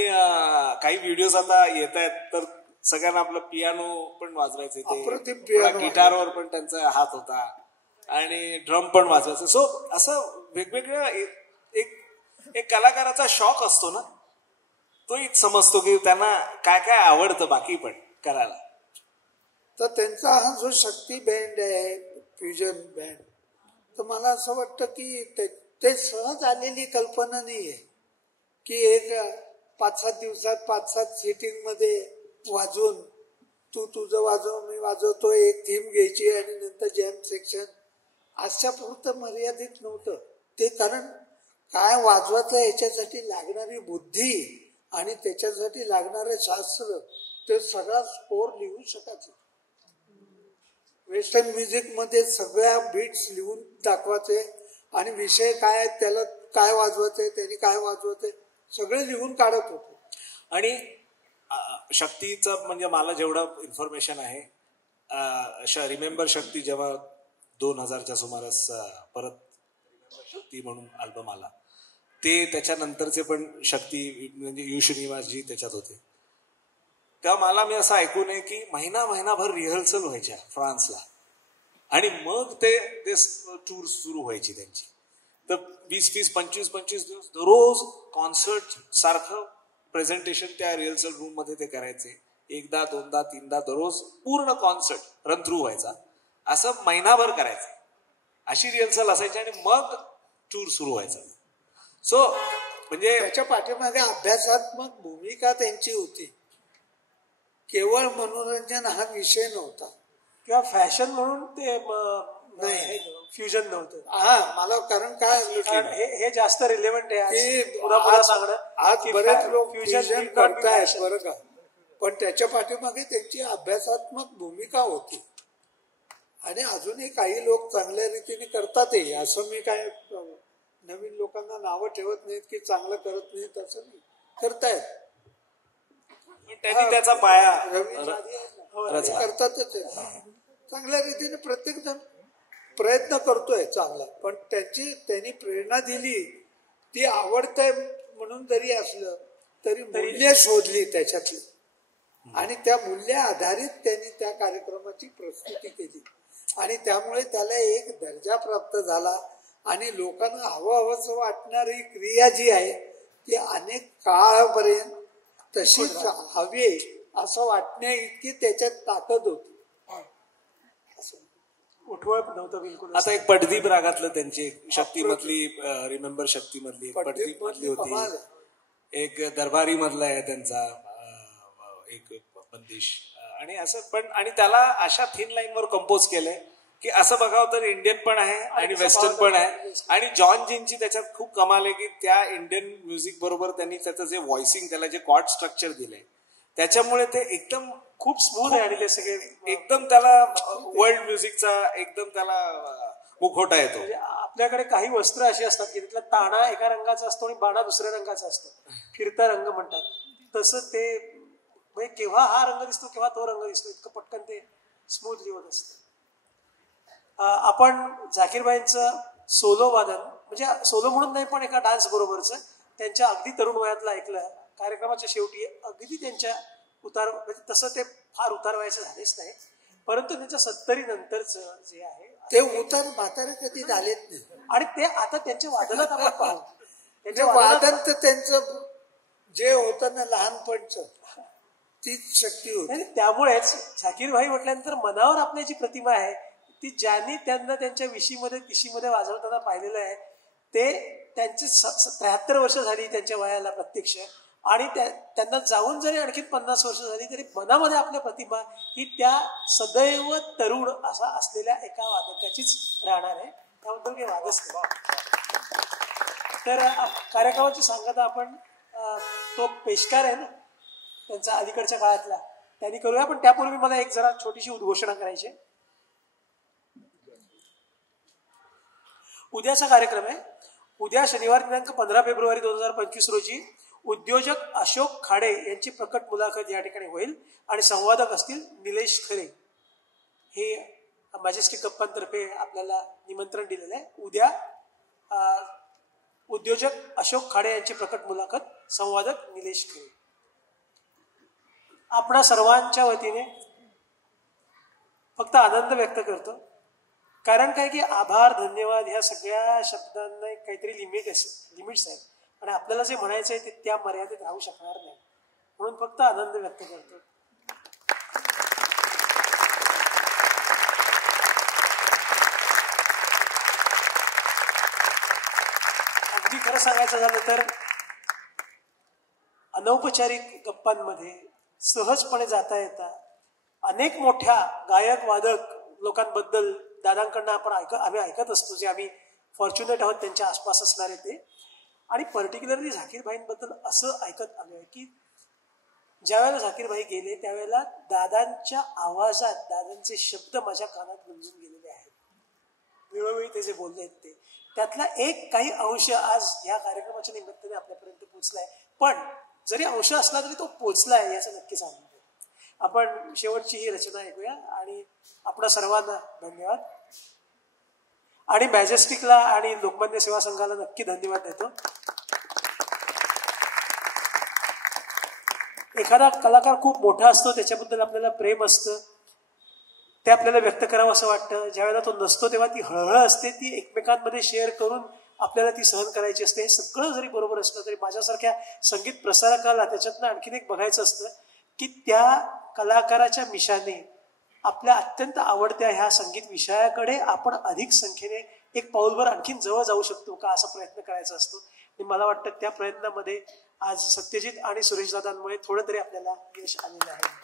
काही व्हिडिओज आता येत आहेत तर सगळ्यांना आपलं पियानो पण वाजवायचे, ते गिटारवर पण त्यांचा हात होता आणि ड्रम पण वाजवायचे. सो असं वेगवेगळ्या एक कलाकाराचा शॉक असतो ना, तोही समजतो की त्यांना काय काय आवडतं बाकी पण करायला. तर त्यांचा हा जो शक्ती बँड आहे, फ्युजन बँड, तर मला असं वाटतं की ते सहज आलेली कल्पना नाही आहे की एक 5-7 दिवसात 5-7 सिटिंग मध्ये वाजवून तू तुझं वाजव मी वाजवतो, एक थीम घ्यायची आणि नंतर जॅम सेक्शन, अशा पुरतं मर्यादित नव्हतं ते. कारण काय वाजवायचं याच्यासाठी लागणारी बुद्धी आणि त्याच्यासाठी लागणारे शास्त्र, ते सगळा स्कोर लिहू शकायचं. वेस्टर्न म्युझिक मध्ये सगळ्या बीट्स लिहून दाखवायचे आणि विषय काय, त्याला काय वाजवायचंय, त्यांनी काय वाजवायचंय, सगळे लिहून काढत होते. आणि शक्तीचं म्हणजे मला जेवढं इन्फॉर्मेशन आहे, रिमेंबर शक्ती जेव्हा 2000च्या सुमारास परत शक्ती म्हणून अल्बम आला, ते त्याच्यानंतरचे पण शक्ती म्हणजे यू श्रीनिवासजी त्याच्यात होते, तेव्हा मी असं ऐकून आहे की महिनाभर रिहर्सल व्हायच्या फ्रान्सला आणि मग ते टूर सुरू व्हायची त्यांची. तर 20-25 दिवस दररोज कॉन्सर्ट सारखं प्रेझेंटेशन त्या रिहर्सल रूम मध्ये ते करायचे. 1दा 2दा 3दा दररोज पूर्ण कॉन्सर्ट रन थ्रू व्हायचा. असं महिनाभर करायचं, अशी रिहर्सल असायची आणि मग टूर सुरू व्हायचा. सो म्हणजे त्याच्या पाठीमागे अभ्यासात्मक भूमिका त्यांची होती. केवळ मनोरंजन हा विषय नव्हता किंवा फॅशन म्हणून ते नाही, फ्युजन नव्हतं. हा मला कारण काय हे जास्त रिलेव्हंट आहे आज बरेच लोक फ्युजन करतायत बरं का, पण त्याच्या पाठीमागे त्यांची अभ्यासात्मक भूमिका होती. आणि अजूनही काही लोक चांगल्या रीतीने करतातही, असं मी काय नवीन लोकांना नावं ठेवत नाहीत की चांगलं करत नाहीत, असं नाही, करतायत. त्यांनी त्याचा पाया करतातच चांगल्या रीतीने, प्रत्येक जण प्रयत्न करतोय चांगला, पण त्यांनी प्रेरणा दिली, ती आवडतंय म्हणून जरी असलं तरी मूल्य शोधली त्याच्यातली आणि त्या मूल्य आधारित त्यांनी त्या कार्यक्रमाची प्रस्तुती केली आणि त्यामुळे त्याला एक दर्जा प्राप्त झाला आणि लोकांना हवंसं वाटणारी क्रिया जी आहे ती अनेक काळापर्यंत तशीच हवी असं वाटण्या इतकी त्याच्यात ताकद होती. उठवळ नव्हतं बिलकुल. आता एक पडदीप रागातलं त्यांची शक्तीमधली रिमेंबर शक्तीमधली एक पडदीप मधली होती, एक दरबारी मधला आहे त्यांचा एक बंदिश आणि असं पण. आणि त्याला अशा थिन लाईन वर कंपोज केलंय की असं बघावं तर इंडियन पण आहे आणि वेस्टर्न पण आहे. आणि जॉन जींची त्याच्यात खूप कमाल आहे की त्या इंडियन म्युझिक बरोबर त्यांनी त्याचं जे व्हॉइसिंग, त्याला जे कॉर्ड स्ट्रक्चर दिलंय, त्याच्यामुळे ते एकदम खूप स्मूथ आहे आणि ते सगळे एकदम त्याला वर्ल्ड म्युझिकचा एकदम त्याला मुखवटा येतो. आपल्याकडे काही वस्त्र अशी असतात की तिथला ताणा एका रंगाचा असतो आणि बाणा दुसऱ्या रंगाचा असतो, फिरता रंग म्हणतात. तसं ते म्हणजे केव्हा हा रंग दिसतो केव्हा तो रंग दिसतो, इतकं पटकन ते स्मूथली होत असतं. आपण झाकीरबाईंचं सोलो वादन, म्हणजे सोलो म्हणून नाही पण एका डान्स बरोबरचं, त्यांच्या अगदी तरुण वयातलं ऐकलं. कार्यक्रमाच्या शेवटी अगदी त्यांच्या म्हणजे तसं ते फार उतार वयाचे झालेच नाही, परंतु त्यांच्या 70 नंतरचं जे आहे ते उतार म्हातारे कधी झालेच नाही. आणि ते आता त्यांच्या वादनात आपण पाहू, त्यांच्या वादन तर त्यांचं जे होतं ना लहानपणचं तीच शक्ती होती. त्यामुळेच झाकीरभाई म्हटल्यानंतर मनावर आपली जी प्रतिमा आहे ती ज्यांनी त्यांना त्यांच्या विशीमध्ये तिशीमध्ये वाजवताना पाहिलेलं आहे, ते त्यांची 73 वर्ष झाली त्यांच्या वयाला प्रत्यक्ष, आणि त्यांना जाऊन जरी आणखी 50 वर्ष झाली तरी मनामध्ये आपल्या प्रतिमा ही त्या सदैव तरुण असा असलेल्या एका वादकाचीच राहणार आहे. त्याबद्दल काही वादच नाही. तर कार्यक्रमाची सांगता आपण तो पेशकार आहे ना त्यांचा अलीकडच्या काळातला, त्यांनी करूया. पण त्यापूर्वी मला एक जरा छोटीशी उद्घोषणा करायची. उद्याचा कार्यक्रम आहे. उद्या शनिवार दिनांक 15 फेब्रुवारी 2025 रोजी उद्योजक अशोक खाडे यांची प्रकट मुलाखत या ठिकाणी होईल आणि संवादक असतील निलेश खरे. हे मॅजेस्टिक गप्पांतर्फे आपल्याला निमंत्रण दिलेलं आहे. उद्या उद्योजक अशोक खाडे यांची प्रकट मुलाखत, संवादक निलेश खरे. आपणा सर्वांच्या वतीने फक्त आनंद व्यक्त करतो. कारण काय की आभार, धन्यवाद ह्या सगळ्या शब्दांना काहीतरी लिमिट्स आहेत आणि आपल्याला जे म्हणायचं आहे ते त्या मर्यादेत राहू शकणार नाही. म्हणून फक्त आनंद व्यक्त करतो. अगदी खरं सांगायचं झालं तर अनौपचारिक गप्पांमध्ये सहजपणे जाता येता अनेक मोठ्या गायक वादक लोकांबद्दल दादांकडनं आम्ही ऐकत असतो, जे आम्ही फॉर्च्युनेट आहोत त्यांच्या आसपास असणारे ते. आणि पर्टिक्युलरली झाकीर भाईंबद्दल असं ऐकत आलो आहे की ज्यावेळेला झाकीर भाई गेले त्यावेळेला दादांच्या आवाजात दादांचे शब्द माझ्या कानात गुंजून गेलेले आहेत. वेळोवेळी ते जे बोलले आहेत ते त्यातला एक काही अंश आज ह्या कार्यक्रमाच्या निमित्ताने आपल्यापर्यंत पोहोचलाय. पण जरी अंश असला तरी तो पोहोचलाय याचा नक्कीच आनंद आहे. आपण शेवटची ही रचना ऐकूया आणि आपणा सर्वांना धन्यवाद. आणि मॅजेस्टिकला आणि लोकमान्य सेवा संघाला नक्की धन्यवाद देतो. एखादा कलाकार खूप मोठा असतो, त्याच्याबद्दल आपल्याला प्रेम असतं, ते आपल्याला व्यक्त करावं असं वाटतं. ज्यावेळेला तो नसतो तेव्हा ती हळहळ असते, ती एकमेकांमध्ये शेअर करून आपल्याला ती सहन करायची असते. हे सगळं जरी बरोबर असलं तरी माझ्यासारख्या संगीत प्रसारकाला त्याच्यातनं आणखीन एक बघायचं असतं की त्या कलाकाराच्या मिशाने आपल्या अत्यंत आवडत्या ह्या संगीत विषयाकडे आपण अधिक संख्येने एक पाऊलभर आणखीन जवळ जाऊ शकतो का, असा प्रयत्न करायचा असतो. आणि मला वाटतं त्या प्रयत्नामध्ये आज सत्यजित आणि सुरेश दादांमुळे थोडं तरी आपल्याला यश आलेलं आहे.